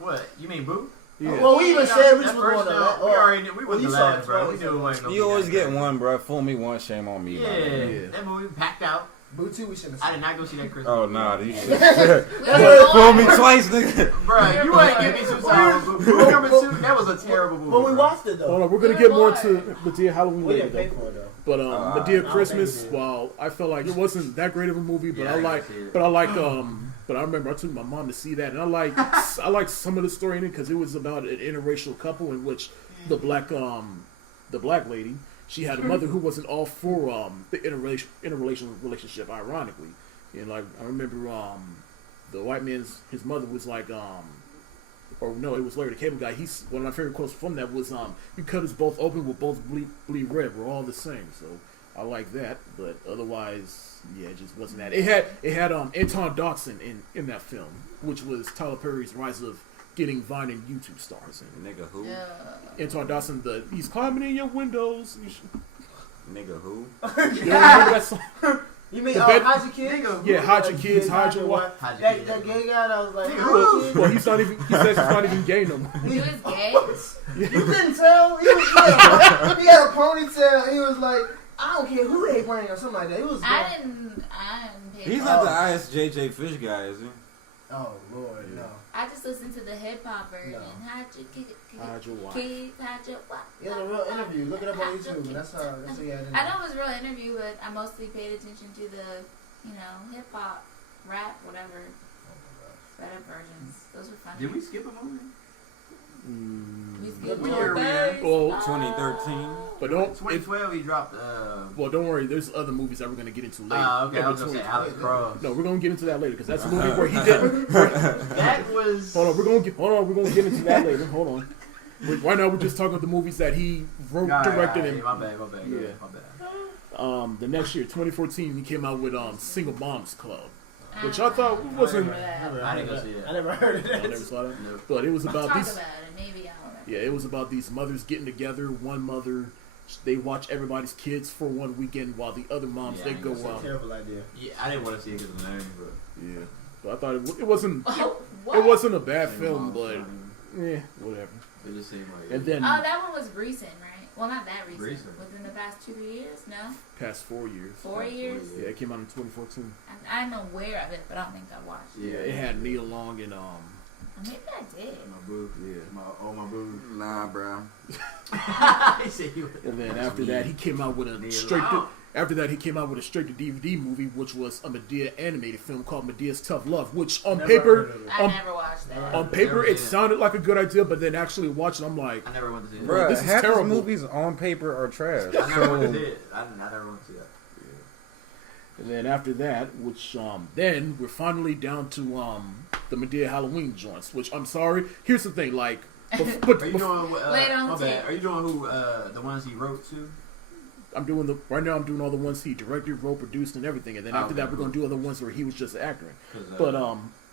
What you mean, Boo? Yeah. Well, we even said we just was going to. We already knew. We wasn't laughing, bro. We knew it wasn't gonna be. You always get one, bro. Fool me once, shame on me. Yeah, that movie packed out. Boo 2, we should have. I did not go see that Christmas. Oh nah, movie. you should. Fool me twice, nigga. Bro, you ain't give me 2 times. Boo number 2, that was a terrible movie. But we watched it though. Hold on, we're gonna get more to Medea Halloween We later. didn't pay for it though. But Medea Christmas, while I felt like it wasn't that great of a movie, but but I remember I took my mom to see that, and I liked some of the story in it because it was about an interracial couple in which the black lady, she had a mother who wasn't all for the interracial relationship, ironically, and like I remember the white man's his mother was like or no, it was Larry the Cable Guy. One of my favorite quotes from that was "You cut us both open, we'll both bleed red. We're all the same." So I like that, but otherwise, yeah, it just wasn't that. It had Anton Dodson in that film, which was Tyler Perry's rise of getting Vine and YouTube stars. Nigga who? Anton Dodson, he's climbing in your windows. Nigga who? You don't remember that song? You mean The Hide Your Kids? Yeah, Hide Your Kids, Hide Your Wife. That gay guy that was like, Hide Your Kids. Well, he's not even. He says he's not even gay no more. He was gay. You couldn't tell? He had a ponytail. He was like, I don't care who they bring or something like that. He was. I didn't pay He's not the ISJJ Fish guy, is he? Oh Lord, no. I just listened to the hip hop version. Hide your kids, Hide your wife. hide your wife. He had a real interview. Look it up on YouTube. That's how he had it. I know it was a real interview, but I mostly paid attention to the, hip hop, rap, whatever, better versions. Those were fun. Did we skip a movie? We skipped What your year we in? face. Well, 2013. But don't. 2012 he dropped. Well, don't worry. There's other movies that we're gonna get into later. Okay, I was gonna say Alex Cross. No, we're gonna get into that later because that's a movie where he didn't. That was. Hold on, we're gonna get into that later. Hold on. Right now, we're just talking about the movies that he wrote, directed, and my bad. Yeah. My bad. The next year, 2014, he came out with Single Moms Club, which I thought wasn't. I didn't go see that. I never heard of I that. never saw that, Nope. but it was Let's about talk these. about it. Maybe I don't know. Yeah, it was about these mothers getting together. One mother, they watch everybody's kids for one weekend, while the other moms Yeah, they I go guess That's a out. terrible idea. Yeah, I didn't want to see it because of the name, but Yeah, but I thought it wasn't. What? It wasn't a bad Single film, Moms but Club. whatever. it just seemed like. And then Oh, that one was recent, right? Well, not that recent. Recent. Within the past 2 years? No? past 4 years. 4 years? Yeah, it came out in 2014. I'm aware of it, but I don't think I watched it. Yeah, it had Nia Long and Maybe I did. my boo. Yeah. My boo. Nah, bro. He said he was. And then after that, he came out with a straight. After that, he came out with a straight to DVD movie, which was a Madea animated film called Medea's Tough Love. Which on Never paper, heard of it. I never watched that. on paper, Never it seen it. sounded like a good idea, but then actually watching, I'm like, I never went to see it. Bruh, this is half terrible. his movies on paper are trash. I never went to see it. I never went to see that. and then after that, which then we're finally down to the Madea Halloween joints. Which I'm sorry. Here's the thing, like, Are you doing? Later on My the bad. tape. Are you doing who? The ones he wrote to? I'm doing right now. I'm doing all the ones he directed, wrote, produced, and everything. And then after Okay, that, we're cool. gonna do other ones where he was just an actor. 'Cause,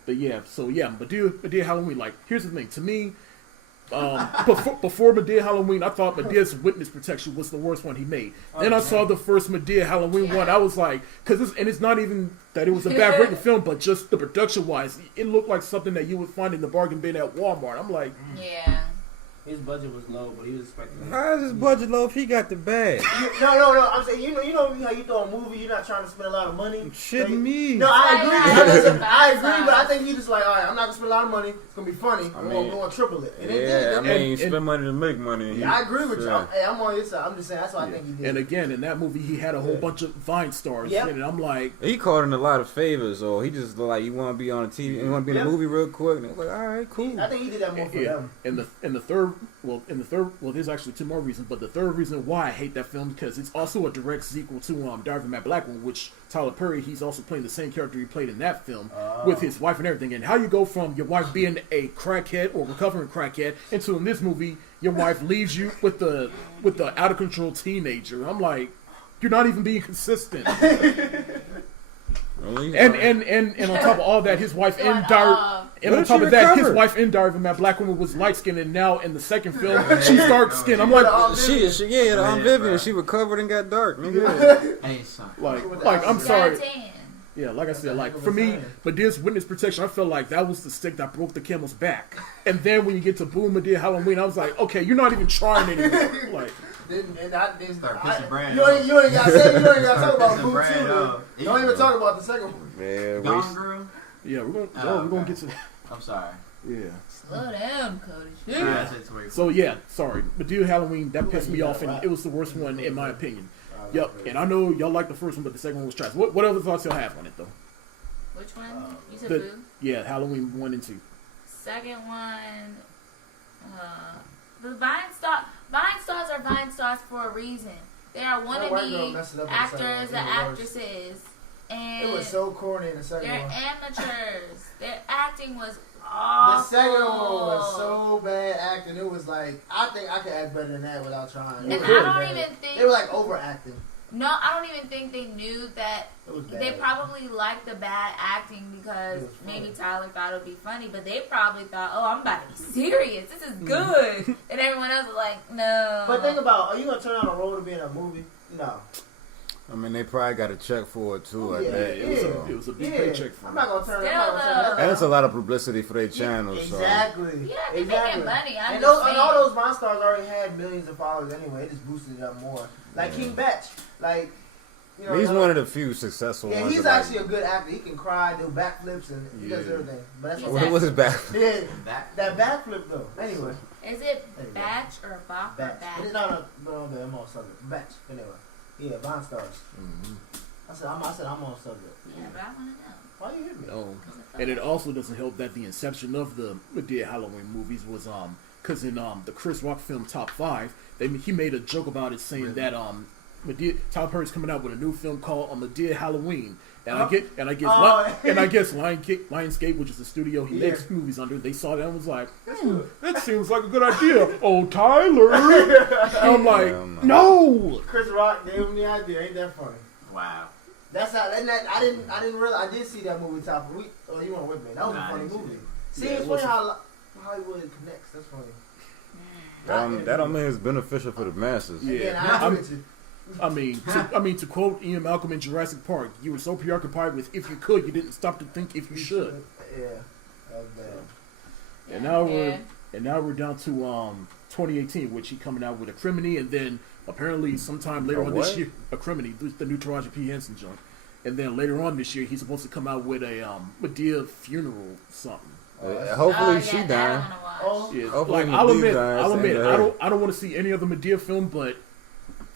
But yeah, so yeah, Madea Halloween. Like, here's the thing. To me, before Madea Halloween, I thought Medea's Witness Protection was the worst one he made. Then I saw the first Madea Halloween one. I was like, it's not even that it was a bad written film, but just the production wise, it looked like something that you would find in the bargain bin at Walmart. I'm like, Yeah. His budget was low, but he was expecting. How is his budget low if he got the bag? No. I'm saying, you know how you throw a movie, you're not trying to spend a lot of money. Shitting me. No, I agree. Right. Listen, I agree, but I think he just like, all right, I'm not gonna spend a lot of money. It's gonna be funny. I'm mean, gonna triple it. And Yeah, I mean, And- spend money to make money. yeah, I agree with you. Yeah. I'm on your side. I'm just saying that's what I think he did. and again, in that movie, he had a whole Yeah. bunch of Vine stars Yep. in it. I'm like, He called in a lot of favors, or he just like, you want to be on the TV, you want to be in a Yep. movie real quick, and it was like, all right, cool. I think he did that more for yeah. them. In the third, there's actually two more reasons, but the third reason why I hate that film because it's also a direct sequel to Diary of Black Woman, which Tyler Perry, he's also playing the same character he played in that film with his wife and everything. And how you go from your wife being a crackhead or recovering crackhead into in this movie, your wife leaves you with the out of control teenager. I'm like, you're not even being consistent. And on top of all that, his wife in Diary. And What on if top she of that, his recovered? wife in Diary of a Black Woman was light skinned, and now in the second film, she's dark skinned. I'm like, She Yeah, Vivian, bro. she recovered and got dark, nigga. Hey, son. like I'm sorry. Tan. Yeah, like I said, like for me, Medea's Witness Protection, I felt like that was the stick that broke the camel's back. And then when you get to Boom Madea Halloween, I was like, okay, you're not even trying anymore. Like, Start pissing Brad You ain't got to talk about Pissing Boo Brad too. off. Don't even talk about the second one. Yeah, Gone waste. Girl? yeah, we're Oh, gonna okay. get to that. I'm sorry. Yeah. Slow down, Cody. Yeah. That's it, 24. So yeah, sorry, Madea Halloween that pissed me off, and it was the worst one in my opinion. Yep, and I know y'all like the first one, but the second one was trash. What other thoughts y'all have on it though? Which one? You said the- Boo? Yeah, Halloween 1 and 2. Second one, the Vine stars are Vine stars for a reason. They are That white girl wannabe messed it up in the second actors one. and It was worse. actresses, and It was so corny in the second they're one. amateurs. Their acting was The awful. second one was so bad acting. It was like, I think I could act better than that without trying. And It I was don't bad. even think They were like overacting. No, I don't even think they knew that. It was bad. They probably liked the bad acting because It was funny. maybe Tyler thought it would be funny, but they probably thought, "Oh, I'm about to be serious. This is good," and everyone else was like, "No." But think about, are you gonna turn down a role to be in a movie? No. I mean, they probably got a check for it too. I think. It was a big paycheck for I'm them. not gonna turn it Still, down. And it's a lot of publicity for their channel. Exactly. Yeah, they're making money. I'm And just those, and saying. all those Vine stars already had millions of followers anyway. It just boosted it up more. Like King Batch, like you know, he's one of the few successful yeah, ones. he's that, actually a good actor. He can cry, do backflips, and he does everything. But that's What was his back? Yeah, that backflip though. Anyway, Is it Batch or Bop or Batch. Batch? It's not I'm on subject. Batch. Anyway, yeah, Vine stars. Mm-hmm. I said I'm on subject. Yeah, but I want to know. Why you hit me? No. And it also doesn't help that the inception of the Madea Halloween movies was because in the Chris Rock film Top 5, he made a joke about it saying that Tyler Perry's coming out with a new film called Madea Halloween. And I guess Lionsgate, which is the studio he makes movies under, they saw that and was like, that seems like a good idea. Oh, Tyler. I'm like, no. Chris Rock gave him the idea. Ain't that funny? Wow. That's how. I didn't realize. I did see that movie Top. Oh, you weren't with me. That was a funny movie. See, it's funny how Hollywood connects. That's funny. That don't mean it's beneficial for the masses. Yeah. I mean, to quote Ian Malcolm in Jurassic Park, you were so preoccupied with if you could, you didn't stop to think if you should. Yeah, that was bad. And now we're down to 2018, which he coming out with a Criminy, and then apparently sometime later on this year, a Criminy, the new Taraji P. Henson joint, and then later on this year he's supposed to come out with a Madea funeral something. Hopefully she died. Yeah, Hopefully like, I'll admit, I don't want to see any other Madea film, but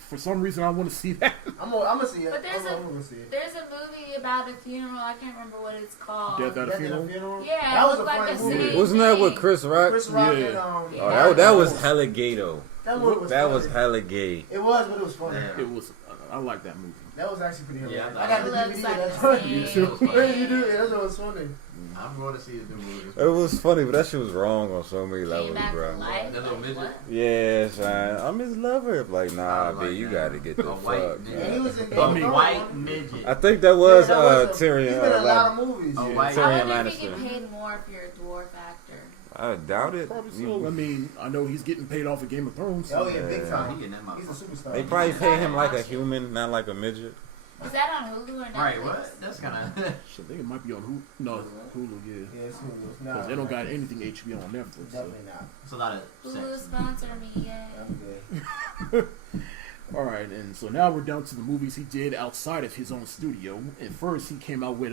for some reason I want to see that. I'm gonna see it. But there's a movie about a funeral. I can't remember what it's called. Death at a Funeral? Yeah, that was it a like funny the movie. same Wasn't that with thing. Chris Rock? Chris Rock and that was hella gay though. That was hella gay. It was, but it was funny. It was. I like that movie. That was actually pretty hilarious. Yeah, I got the looks DVD. like That's the funny. same You too. thing. You do. That's what was funny. I'm going to see the new movie. It was funny, but that shit was wrong on so many Came levels, back bro. to life. That little Like, midget? what? Yeah, son. I'm his lover. Like, nah, I like B, you that. gotta get the A white fuck. midget. And he was in Game A of Thrones. white midget. I think that was Yeah, that Tyrion. He's been in a lot of movies. A Yeah. white Tyrion I wonder if you Lannister. get paid more if you're a dwarf actor. I doubt it. Probably so. I mean, I know he's getting paid off of Game of Thrones. Oh yeah, big He time. getting that He's a motherfucker. superstar. They probably pay him like a human, not like a midget. Is that on Hulu or Netflix? Right, what? That's kind of... I think it might be on Hulu. No, Hulu, yeah. Yeah, it's Hulu. No, Because they don't got anything HBO on Netflix. So. Definitely not. It's a lot of Hulu sex. sponsor me, yeah. That's good. All right, and so now we're down to the movies he did outside of his own studio. At first, he came out with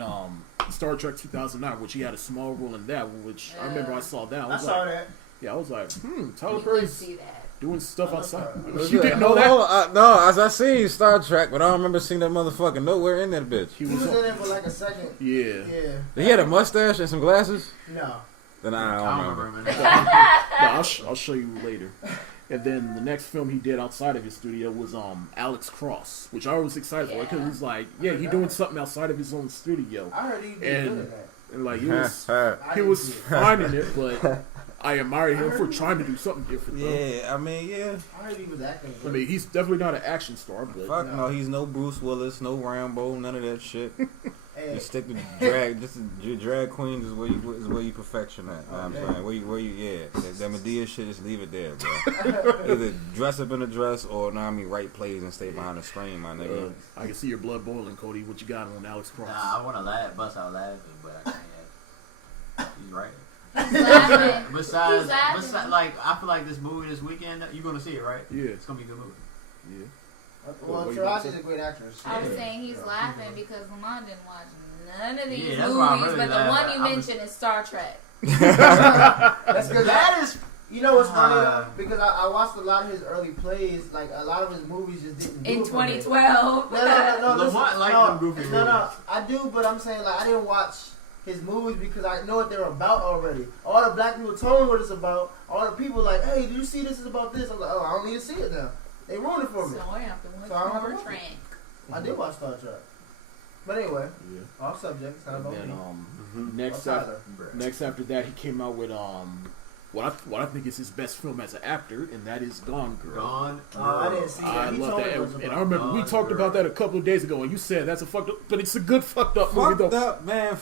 Star Trek 2009, which he had a small role in that, which I remember I saw that. I saw that. Yeah, I was like, Tyler You would Perry's see that. doing stuff outside. Was You it- didn't know that? No, as I seen Star Trek, but I don't remember seeing that motherfucker nowhere in that bitch. He He was was in on. it for like a second. Yeah. Yeah. He had a mustache and some glasses. No. Then I I don't don't remember. remember. Yeah, I'll show you later. And then the next film he did outside of his studio was Alex Cross, which I was excited for because it was like, yeah, he doing something outside of his own studio, I heard he did And- good at that. and like I he didn't was see it. fine in it, but I admire him for trying to do something different. Though. Yeah, I mean, yeah. I heard he was acting I good. mean, he's definitely not an action star, but Fuck no, he's no Bruce Willis, no Rambo, none of that shit. Hey, You stick to drag. Just your drag queens is where you perfection at. Know what I'm saying where you that Madea shit, just leave it there, bro. Either dress up in a dress or right plays and stay behind the screen, my nigga. I can see your blood boiling, Cody. What you got on Alex Cross? Nah, I want to laugh, bust out laughing, but I can't. He's right. He's laughing. Besides, laughing. like, I feel like this movie this weekend, you're going to see it, right? Yeah, It's going to be a good movie. yeah. well, What you about to Taraji's a great actress. I was saying he's laughing because Lamont didn't watch none of these Yeah, that's why I'm movies, really but the one laughing. you I'm mentioned is Star Trek. That's good. That is... You know what's funny though? Because I watched a lot of his early plays. Like a lot of his movies just didn't do In it for me. 2012. No. Lamont liked them goofy movies. No, I do, but I'm saying like I didn't watch his movies because I know what they're about already. All the black people told me what it's about. All the people like, hey, did you see this is about this? I'm like, oh, I don't need to see it now. They ruined it for me. So I have to watch So I don't have Star to watch Trek. I did watch Star Trek. But anyway, Yeah. off subject. It's not And about then me. next Or after Tyler. next after that, he came out with what I think is his best film as an actor, and that is Gone Girl. Gone. I didn't see that. I He love told that, me it was and I about remember we Gone talked Girl. about that a couple of days ago, and you said that's a fucked up, but it's a good fucked up movie. Fucked Though. up, man.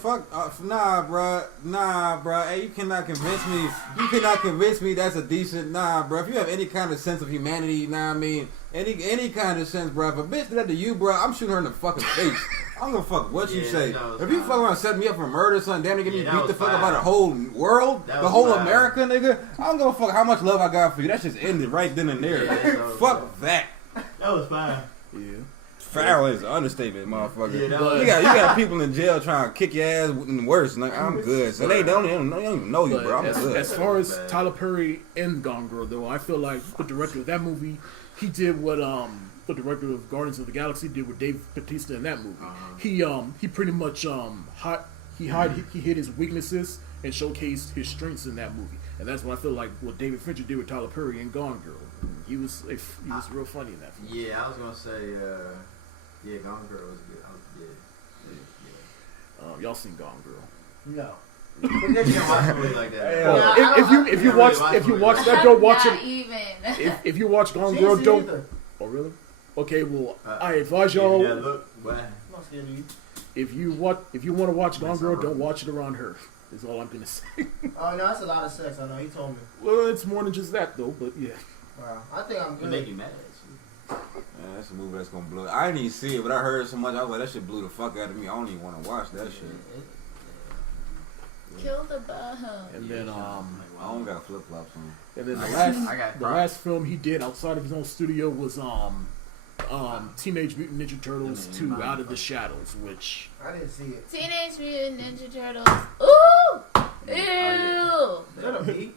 Nah, bruh. Hey, you cannot convince me. You cannot convince me that's a decent. Nah, bruh. If you have any kind of sense of humanity, nah, I mean, any kind of sense, bruh. If a bitch did that to you, bruh, I'm shooting her in the fucking face. I don't give a fuck what you Yeah, say. that was If you fine. fuck around setting me up for murder or something, damn near get me Yeah, that beat the was fuck fine. about the whole world, That the was whole fine. America, nigga. I don't give a fuck how much love I got for you. That just ended right then and there. Yeah, that was Fuck that. That was fine. Yeah. Foul is an understatement, motherfucker. Yeah, that But- was You got people in jail trying to kick your ass and worse. Like, I'm good. So they don't even know you, But bro. I'm good. as far as Bad. Tyler Perry and Gone Girl, though, I feel like the director of that movie, he did what the director of Guardians of the Galaxy did with Dave Bautista in that movie. He pretty much he hid his weaknesses and showcased his strengths in that movie, and that's what I feel like what David Fincher did with Tyler Perry in Gone Girl. He was real funny in that film. Yeah, I was gonna say, Gone Girl was good. Y'all seen Gone Girl? No. You don't watch movies like that. Yeah. Well, if you watch that, don't watch Not it. even. If you watch Gone She Girl, ain't seen don't. either. Oh really? Okay, well Uh, I advise Yeah, y'all. look, what? I'm not scared of you. If you want to watch Gone That's Girl, all don't right. watch it around her. Is all I'm gonna say. Oh, no, that's a lot of sex. I know. He told me. Well, it's more than just that though. But yeah, Wow. I think I'm You good. make you mad at you. Man, that's a movie that's gonna blow. I didn't even see it, but I heard so much. I was like, that shit blew the fuck out of me. I don't even want to watch that shit. Kill the bug. and then I don't got flip flops on. and then I got the last film he did outside of his own studio was Teenage Mutant Ninja Turtles 2: Out of the Shadows, which I didn't see it. Teenage Mutant Ninja Turtles. Ooh! Ew! Is that a bee?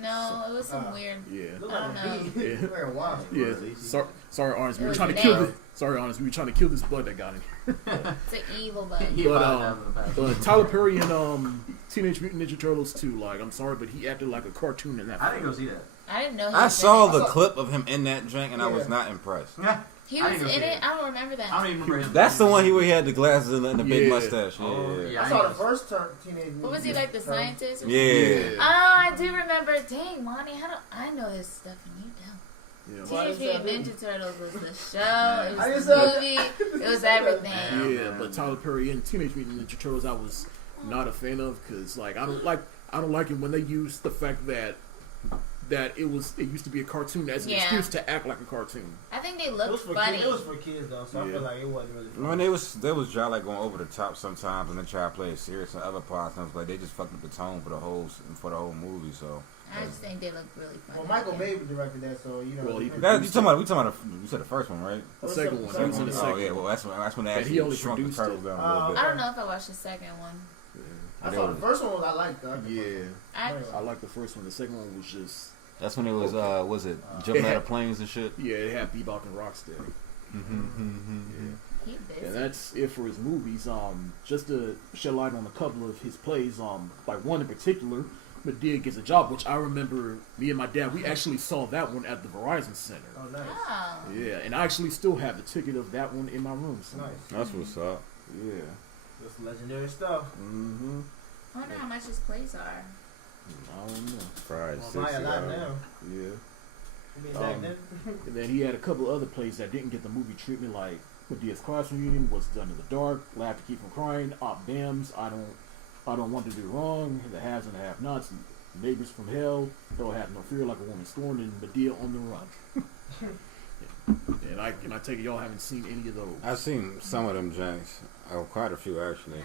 No, it was some weird. yeah. Look I like don't a know. bee. Yeah. Very wild. Yeah, sorry, Honest. We It were was trying to kill nailed. this. Sorry, Honest. We were trying to kill this bug that got in. It's an evil bug. But Tyler Perry and Teenage Mutant Ninja Turtles 2, like, I'm sorry, but he acted like a cartoon in that I didn't film. go see that. I didn't know he I was saw in the it. clip of him in that drink, and I was Yeah. not impressed. He I was didn't go in see it? it. I don't remember that. I don't even remember him. That's the one where he had the glasses and the big Yeah. mustache. Yeah. Oh, yeah. I saw the first Teenage Mutant What was he, like the Ninja scientist? Or Yeah. something? Oh, I do remember. Dang, Monty, how do I know his stuff and you don't? Yeah. Why Teenage is that Mutant Ninja Turtles was the show. It I was just the said movie. It was everything. Yeah, but Tyler Perry and Teenage Mutant Ninja Turtles, I was not a fan of because, like, I don't like it when they use the fact that it used to be a cartoon as an Yeah. excuse to act like a cartoon. I think they It was looked for funny. kids. It was for kids though, so I Yeah. feel like it wasn't really. I mean, they was trying like going over the top sometimes, and they try to play it serious in other parts. And I was like, they just fucked up the tone for the whole movie. So I just think they look really funny. Well, Michael Bay directed that, so you know. Well, he that, you talking about you said the first one, right? The second one, he was in the Oh second yeah, well that's when they And he actually only shrunk the produced turtles it. down a little bit. I don't know if I watched the second one. I saw the first one. I liked that. Yeah, I like the first one. The second one was just That's when it was it jumping out of planes and shit. yeah, it had Bebop and Rocksteady. He busy. And that's it for his movies. Just to shed light on a couple of his plays. Like one in particular, Medea Gets a Job, which I remember me and my dad, we actually saw that one at the Verizon Center. Oh, nice. Oh. Yeah, and I actually still have the ticket of that one in my room. So. Nice. That's what's up. Yeah. That's legendary stuff. Mm-hmm. I wonder how much his plays are. I don't know. Fried Well, buy a lot $60. now. Yeah. You mean back then? And then he had a couple other plays that didn't get the movie treatment, like Medea's Class Reunion, What's Done in the Dark, Laugh to Keep from Crying, Op Dams, I Don't Want to Do Wrong, The Haves and the Have-Nots, Neighbors from Hell, Hell Have No Fear, Like a Woman Scorned, and Medea on the Run. And I take it y'all haven't seen any of those. I've seen some of them joints. Oh, quite a few actually.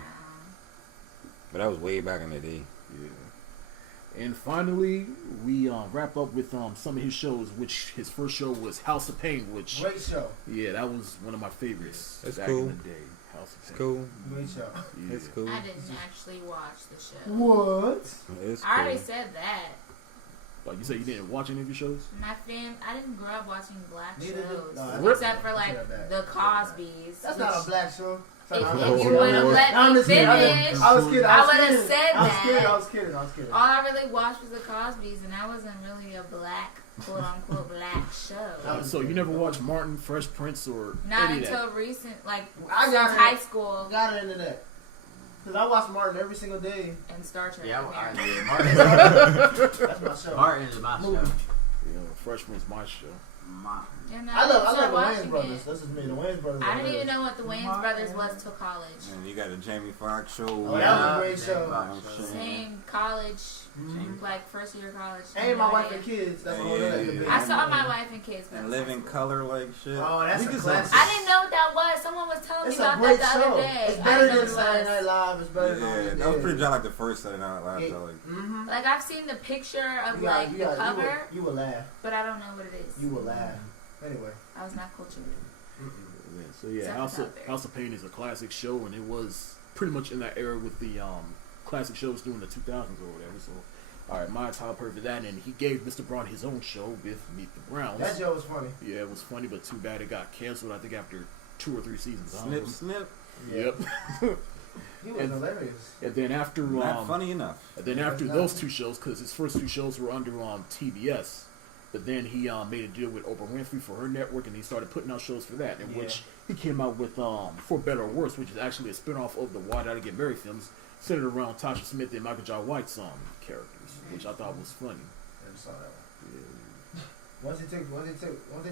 But that was way back in the day. Yeah. And finally, we wrap up with some of his shows, which his first show was House of Pain, which Great show. yeah, that was one of my favorites It's back cool. in the day. House of It's Pain. cool. Great show. Yeah. It's cool. I didn't actually watch the show. What? It's I already cool. said that. Like you said, you didn't watch any of your shows? I didn't grow up watching black Neither did- shows. no, Rip. Except for like the Cosby's. That's which- not a black show. If I'm you kidding. would have let I'm me just kidding. finish, I was kidding. I was would've kidding. said I was that. kidding. I was kidding. I was kidding. all I really watched was the Cosby's, and that wasn't really a black, quote unquote, black show. So you never watched Martin, Fresh Prince, or Not any of that? until recent, like I since got it. high school. Got into that. Because I watch Martin every single day. And Star Trek. Yeah, apparently. Martin. That's my show. Martin is my show. Yeah, Freshman's my show. And I love the watching Wayans brothers. it. This is me. The Wayans brothers. I didn't even know what the Wayans brothers was till college. And you got the Jamie Foxx show. Oh, that was a great show. Same college, like first year college. And my wife and kids. That's all that. I saw my wife and kids. And Living Color like shit. Oh, that's a classic. I didn't know what that was. Someone was telling me It's a about great that the show. other day. It's better than Saturday Night Live. It's better Yeah, than that was pretty much like the first Saturday Night Live show. Mm-hmm. Like I've seen the picture of like the cover, You will laugh. but I don't know what it is. You will laugh. Anyway. I was not cultured. Yeah, so yeah, House of Pain is a classic show, and it was pretty much in that era with the classic shows during the 2000s or whatever. So, all right, my top heard for that, and he gave Mr. Brown his own show with Meet the Browns. That show was funny. Yeah, it was funny, but too bad it got canceled. I think after 2 or 3 seasons. Snip. Yep. He was hilarious. And then after Not funny enough. And then after those 2 shows, because his first 2 shows were under TBS. But then he made a deal with Oprah Winfrey for her network, and he started putting out shows for that, in which he came out with For Better or Worse, which is actually a spinoff of the Why Did I Get Married films, centered around Tasha Smith and Michael Jai White's characters, which I thought was funny. Never saw that one. Once he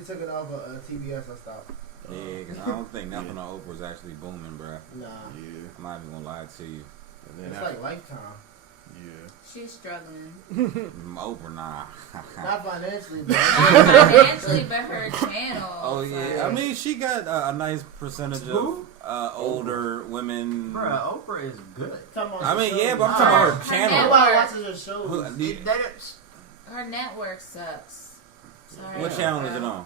took it off of TBS, I stopped. Yeah, because I don't think nothing on Oprah is actually booming, bruh. Nah. Yeah. I'm not even gonna lie to you. And then It's like Lifetime. Yeah. She's struggling. Oprah, nah. Not financially, but Not financially, but her channel. Oh yeah, I mean she got a nice percentage of older women. Bruh, Oprah is good. I mean, yeah, but I'm talking about her channel. Nobody watches her shows. Her network sucks. Sorry. What channel is it on?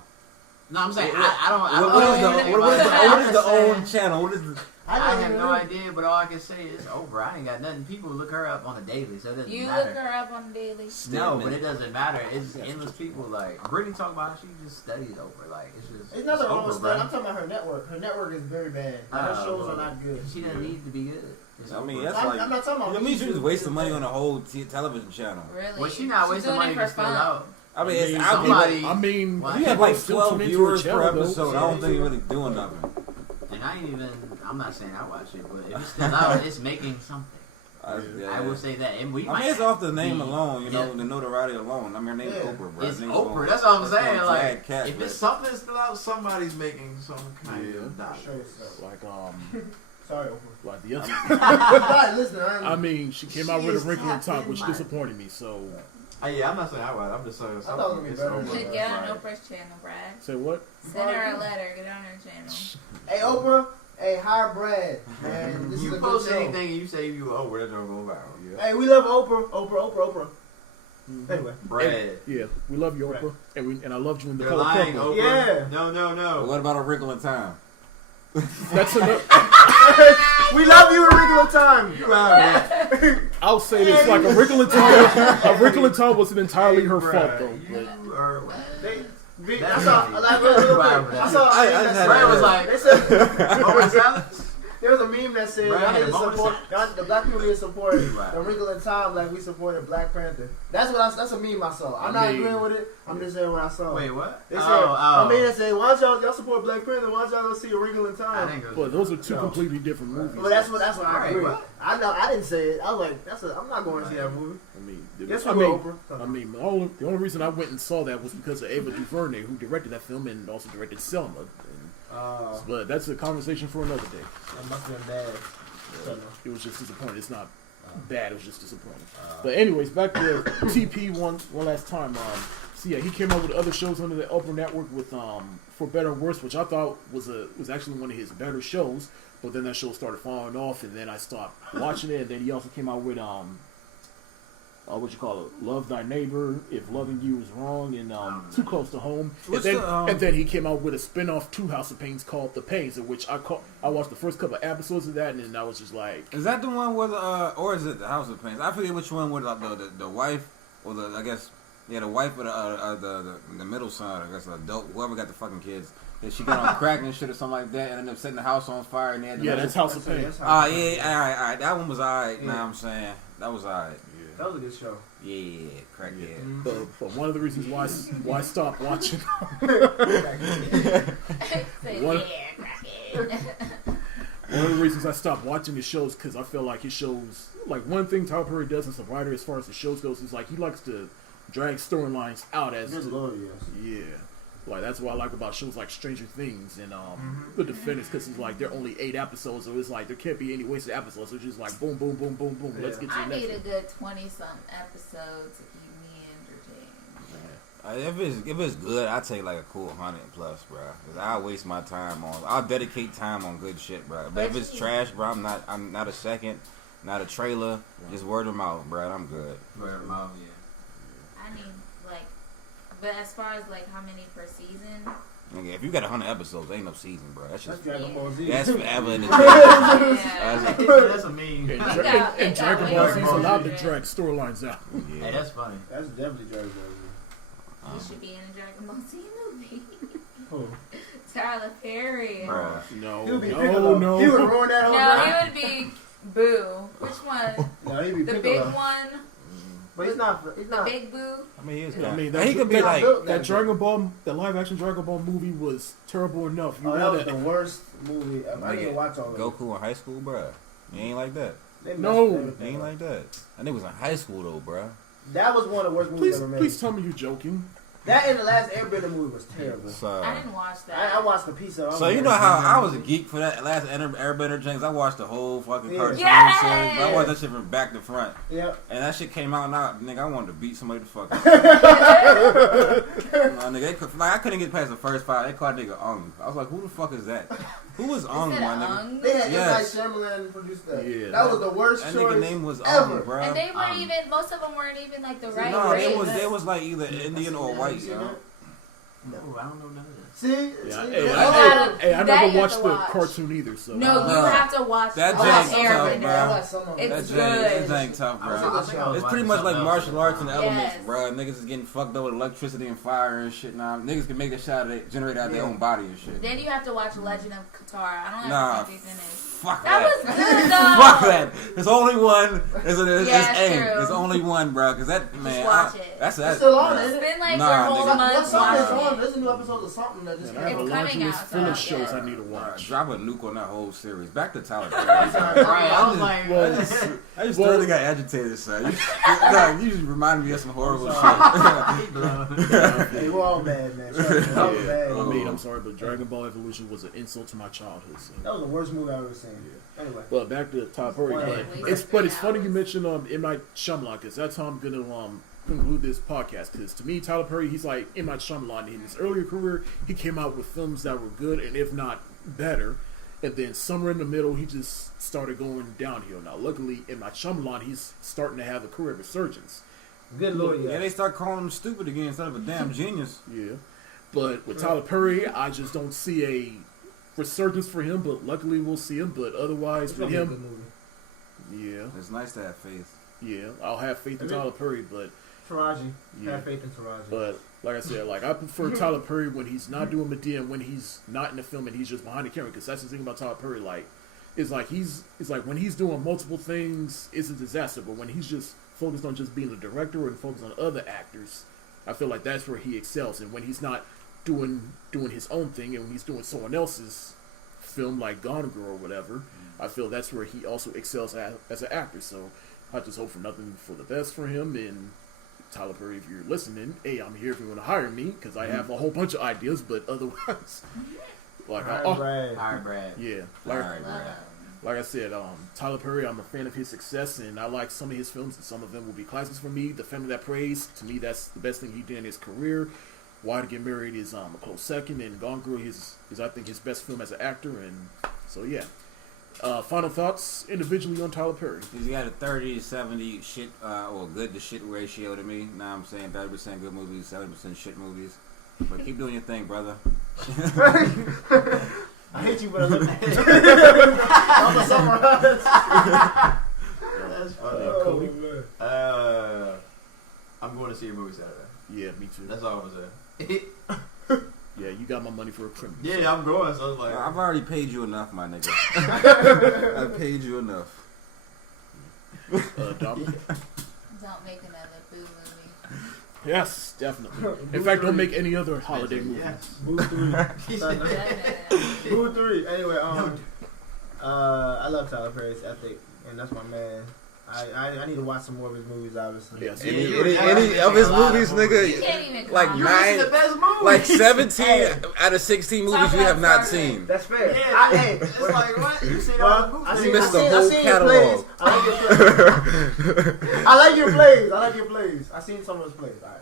No, I'm saying I don't. What is the own channel? What is the? I have no idea, but all I can say is Oprah. I ain't got nothing. People look her up on a daily, so it doesn't You matter. look her up on a daily. No, but it doesn't matter. It's endless people. Like Brittany talk about how she just studies Oprah. Like it's just. It's nothing wrong Oprah, with that. bro. I'm talking about her network. Her network is very bad. Her shows are not good. She doesn't need to be good. It's I mean, Oprah. that's I'm like. not talking about. I mean, she just wasting money on a whole television channel. Really? Well, she not wasting doing money it for to still fun. out. I mean, it's somebody- I mean, Well, you have like still 12 tune into viewers her per channel, though. episode. I don't think you're really doing nothing. And I ain't even. I'm not saying I watch it, but if it's still out, it's making something. I will say that. And we I might mean, it's off the name be- alone, you know, yeah. the notoriety alone. I mean, her name's Oprah, bro. It's Her name's Oprah. gonna- That's what I'm it's saying. gonna Like, drag cat, if but- it's something still out, somebody's making some kind of dollar. Like Sorry, Oprah. like the other. Right, listen, I mean, she came out with a Wrinkle in Time, which disappointed me. So Yeah, I'm not saying I watch. I'm just saying I thought it would be better. Should get on Oprah's channel, Brad. say what? Send her a letter. Get on her channel. Hey, Oprah. Hey, hire Brad. Man, this is You a good post show. anything and you say you Oprah, that's gonna go viral. Yeah. Hey, we love Oprah. Anyway. Brad. Yeah, we love you, Oprah, and I loved you in the You're color lying, purple. Oprah. Yeah. No. What about A Wrinkle in Time? That's enough. We love you in regular time. You out, man. I'll say this: like a wrinkle in time wasn't entirely her fault, though. But You are. I saw Brad was like, they said, moment of silence. there was a meme that said, Brad y'all had need a to moment of support, the black people need to support Right. the Wrinkle in Time like we supported Black Panther. That's a meme I saw. I'm not agreeing with it. I'm just saying what I saw. Wait, what? They said, I mean, they say, why don't y'all support Black Panther? Why don't y'all go see A Wrinkle in I Time? didn't go. but those are two completely different movies. But that's what I Right, agree. what? I know. I didn't say it. I was like, I'm not going to see that movie. I mean, Guess I what, mean, Oprah? I mean, the only reason I went and saw that was because of Ava DuVernay, who directed that film and also directed Selma. But that's a conversation for another day. That must have been bad. It was just disappointing. It's not bad. It was just disappointing. But anyways, back to TP one last time. So yeah, he came out with other shows under the Oprah Network with For Better or Worse, which I thought was actually one of his better shows. But then that show started falling off, and then I stopped watching it. And then he also came out with Love Thy Neighbor, If Loving You Is Wrong, and Too Close to Home. And then he came out with a spin-off to House of Pains called The Pains, in which I watched the first couple of episodes of that, and then I was just like, Is that the one with, or is it the House of Pains? I forget which one with the wife, or the wife of the middle son, I guess the adult, whoever got the fucking kids. That she got on crack and shit or something like that, and ended up setting the house on fire. And they had that's House of Pains. Yeah, all right. That one was alright. Yeah. Know what I'm saying? That was alright. That was a good show. Yeah, crackhead. But one of the reasons why I stopped watching Say, One- yeah, crack it. One of the reasons I stopped watching his shows because I feel like his shows, like one thing Tyler Perry does as a writer as far as the shows goes is like he likes to drag storylines out as yeah. Like that's what I like about shows like Stranger Things and The Defenders because it's like they're only 8 episodes, so it's like there can't be any wasted episodes. It's just like boom, boom, boom, boom, boom. Let's get to the I next need a one. good 20-something episode to keep me entertained. If it's good, I take like a cool 100+, bro. Cause I waste my time on. I'll dedicate time on good shit, bro. But if it's trash, bro, I'm not a second, not a trailer. Just word of mouth, bro. I'm good. Word of mouth, yeah. I need like, but as far as like how many per season? Nigga, if you got 100 episodes, ain't no season, bro. That's just Dragon Ball Z. that's forever in the Yeah. That's a meme. And Dragon Ball Z is allowed to drag storylines out. Yeah. Hey, that's funny. That's definitely Dragon Ball Z. He should be in a Dragon Ball Z movie. Who? Tyler Perry. Bruh. No. He would ruin that whole No, thing. he would be Boo. Which one? No, he'd be The Piccolo. big one? But he's not. The big Boo? I mean, he is. I mean, he could be like. that Dragon Ball, the live action Dragon Ball movie was terrible enough. You Oh, that know was the worst movie. I didn't watch all of it. Goku in high school, bruh. He ain't like that. They messed No. everything He ain't up. like that. And it was in high school though, bruh. That was one of the worst movies ever made. Please tell me you're joking. That and the last Airbender movie was terrible. So, I didn't watch that. I watched the piece of it. so you know how I was a geek for that last Airbender Jinx. I watched the whole fucking cartoon Yes! series. I watched that shit from back to front. Yep. And that shit came out and nigga, I wanted to beat somebody the fuck up. Nigga, I couldn't get past the first 5. They called nigga Ung. I was like, who the fuck is that? Who was Ung, Is my it nigga? Ung? They had Yes. M. Night Shyamalan produce that. Yeah. That was the worst That choice nigga name was ever. Ung, bruh. And they weren't even, most of them weren't even like the right No, race. they was like either Indian or white, yo. No, I don't know none of that. See? Yeah, See? hey, gotta- I that never you have watched to the watch. cartoon either. So No, you No. have to watch That Last Jake's tough, Airbender. bruh. I watched some of it. It's That good. ain't tough, I bro. think I was It's pretty much like watching martial something arts and else. elements, Yes. bro. Niggas is getting fucked up with electricity and fire and shit now. Niggas can make that shot generate out their own body and shit. Then you have to watch Legend of Qatar. I don't Nah, ever think they finished. fuck That that. was good though. Fuck that. There's only one. It's Yeah, aim. true. There's only one, bro. Cause that man. watch it. That's It's still on, bruh. isn't It's it? been like Nah, your whole nigga. month What song is on? watching it. There's a new episode of something that just Man, I came have a It's out. laundry coming list out, full of so, shows yeah. I need to watch. Drop a nuke on that whole series. Back to Tyler Perry. Right, I was like, Well, I just Well- thoroughly got agitated, son. You just reminded me of some horrible shit. Hey, we're all bad, man. We're all Yeah, bad. I mean, I'm sorry, but Dragon Ball Evolution was an insult to my childhood. So. That was the worst movie I've ever seen. Anyway. But back to Tyler Perry. Yeah, But it's funny you mentioned M. Night Shyamalan because that's how I'm gonna conclude this podcast. Because to me, Tyler Perry, he's like M. Night Shyamalan. In his earlier career, he came out with films that were good and if not better. And then somewhere in the middle, he just started going downhill. Now, luckily, M. Night Shyamalan, he's starting to have a career resurgence. Good lord, Yeah, yeah. they start calling him stupid again instead of a damn genius. Yeah. But with Tyler Perry, I just don't see a resurgence for him. But luckily, we'll see him. But otherwise, It's with gonna be a him, good movie. yeah. It's nice to have faith. Yeah, I'll have faith in Tyler Perry, but Taraji. Yeah. Have faith in Taraji. but like I said, like I prefer Tyler Perry when he's not doing Medea, when he's not in the film and he's just behind the camera. Because that's the thing about Tyler Perry, like it's like when he's doing multiple things, it's a disaster. But when he's just focused on just being a director and focused on other actors, I feel like that's where he excels. And when he's not doing his own thing and when he's doing someone else's film like Gone Girl or whatever, I feel that's where he also excels as an actor. So I just hope for nothing for the best for him. And Tyler Perry, if you're listening, hey, I'm here if you want to hire me because I have a whole bunch of ideas. But otherwise, like Brad. All right, Brad. yeah, All like, right, Brad. like I said, Tyler Perry, I'm a fan of his success, and I like some of his films, and some of them will be classics for me. The Family That Prays, to me, that's the best thing he did in his career. Why to Get Married is a close second, and Gone Girl is I think his best film as an actor, and so yeah. Final thoughts individually on Tyler Perry. He's got a 30-70 shit or good to shit ratio to me. Now I'm saying 30% good movies, 70% shit movies. But keep doing your thing, brother. I hate you, but I love you. I'm a summarize. That's funny. Cody? Man. I'm going to see a movie Saturday. Yeah, me too. That's all I'm gonna say. Yeah, you got my money for a criminal. Yeah, I'm going. So I was like, I've already paid you enough, my nigga. I've paid you enough. Dom? Don't make another Boo movie. Yes, definitely. In fact, don't make any other holiday movie. yes. Boo 3. He said, Definitely. Boo 3. Anyway, I love Tyler Perry's ethic, and that's my man. I need to watch some more of his movies, obviously. Yes. Any of his movies, You nigga, can't even like count. You missing the 9, best movie. like 17 out of 16 movies you have not seen. That's fair. Yeah, it's like what? You seen all the movies? You missed the whole catalog. I like your plays. I like your plays. I seen some of his plays. All right,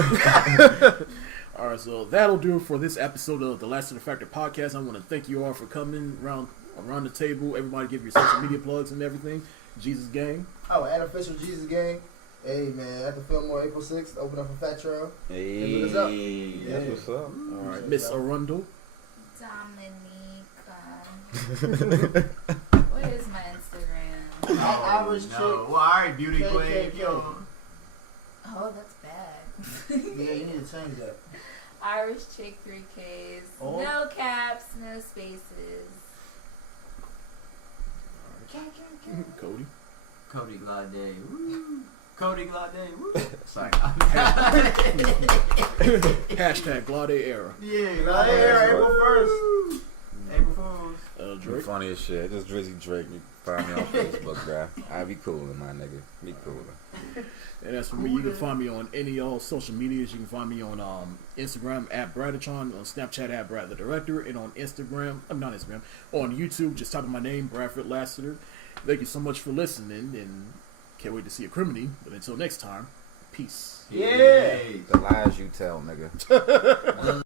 I'm done. All right, so that'll do it for this episode of the Lassiter Factor Podcast. I want to thank you all for coming around the table. Everybody give your social media plugs and everything. Jesus Gang. Oh, at Official Jesus Gang. Hey, man, at the Fillmore April 6th, open up a Fat Trail. Hey, Look us up. that's what's up. All right, Miss Arundel. Dominica. What is my Instagram? Average chick. Well, alright, beauty K, queen. K, K. Oh, that's bad. Yeah, you need to change that. Irish chick 3Ks. Oh. No caps, no spaces. Cody. Cody Glade. Woo. Cody Glade. Woo. Sorry. Hashtag Glade Era. Yeah, Right here, April 1st. April Fools. You Drake. funny as shit. Just Drizzy Drake. You can find me on Facebook, bruh. I be coolin', my nigga. Be coolin'. And as for me, you can find me on any all social medias. You can find me on Instagram at Bradatron, on Snapchat at Brad the Director, and on Instagram, not Instagram, on YouTube, just type in my name, Bradford Lassiter. Thank you so much for listening, and can't wait to see a criminy. But until next time, peace. Yeah. The lies you tell, nigga.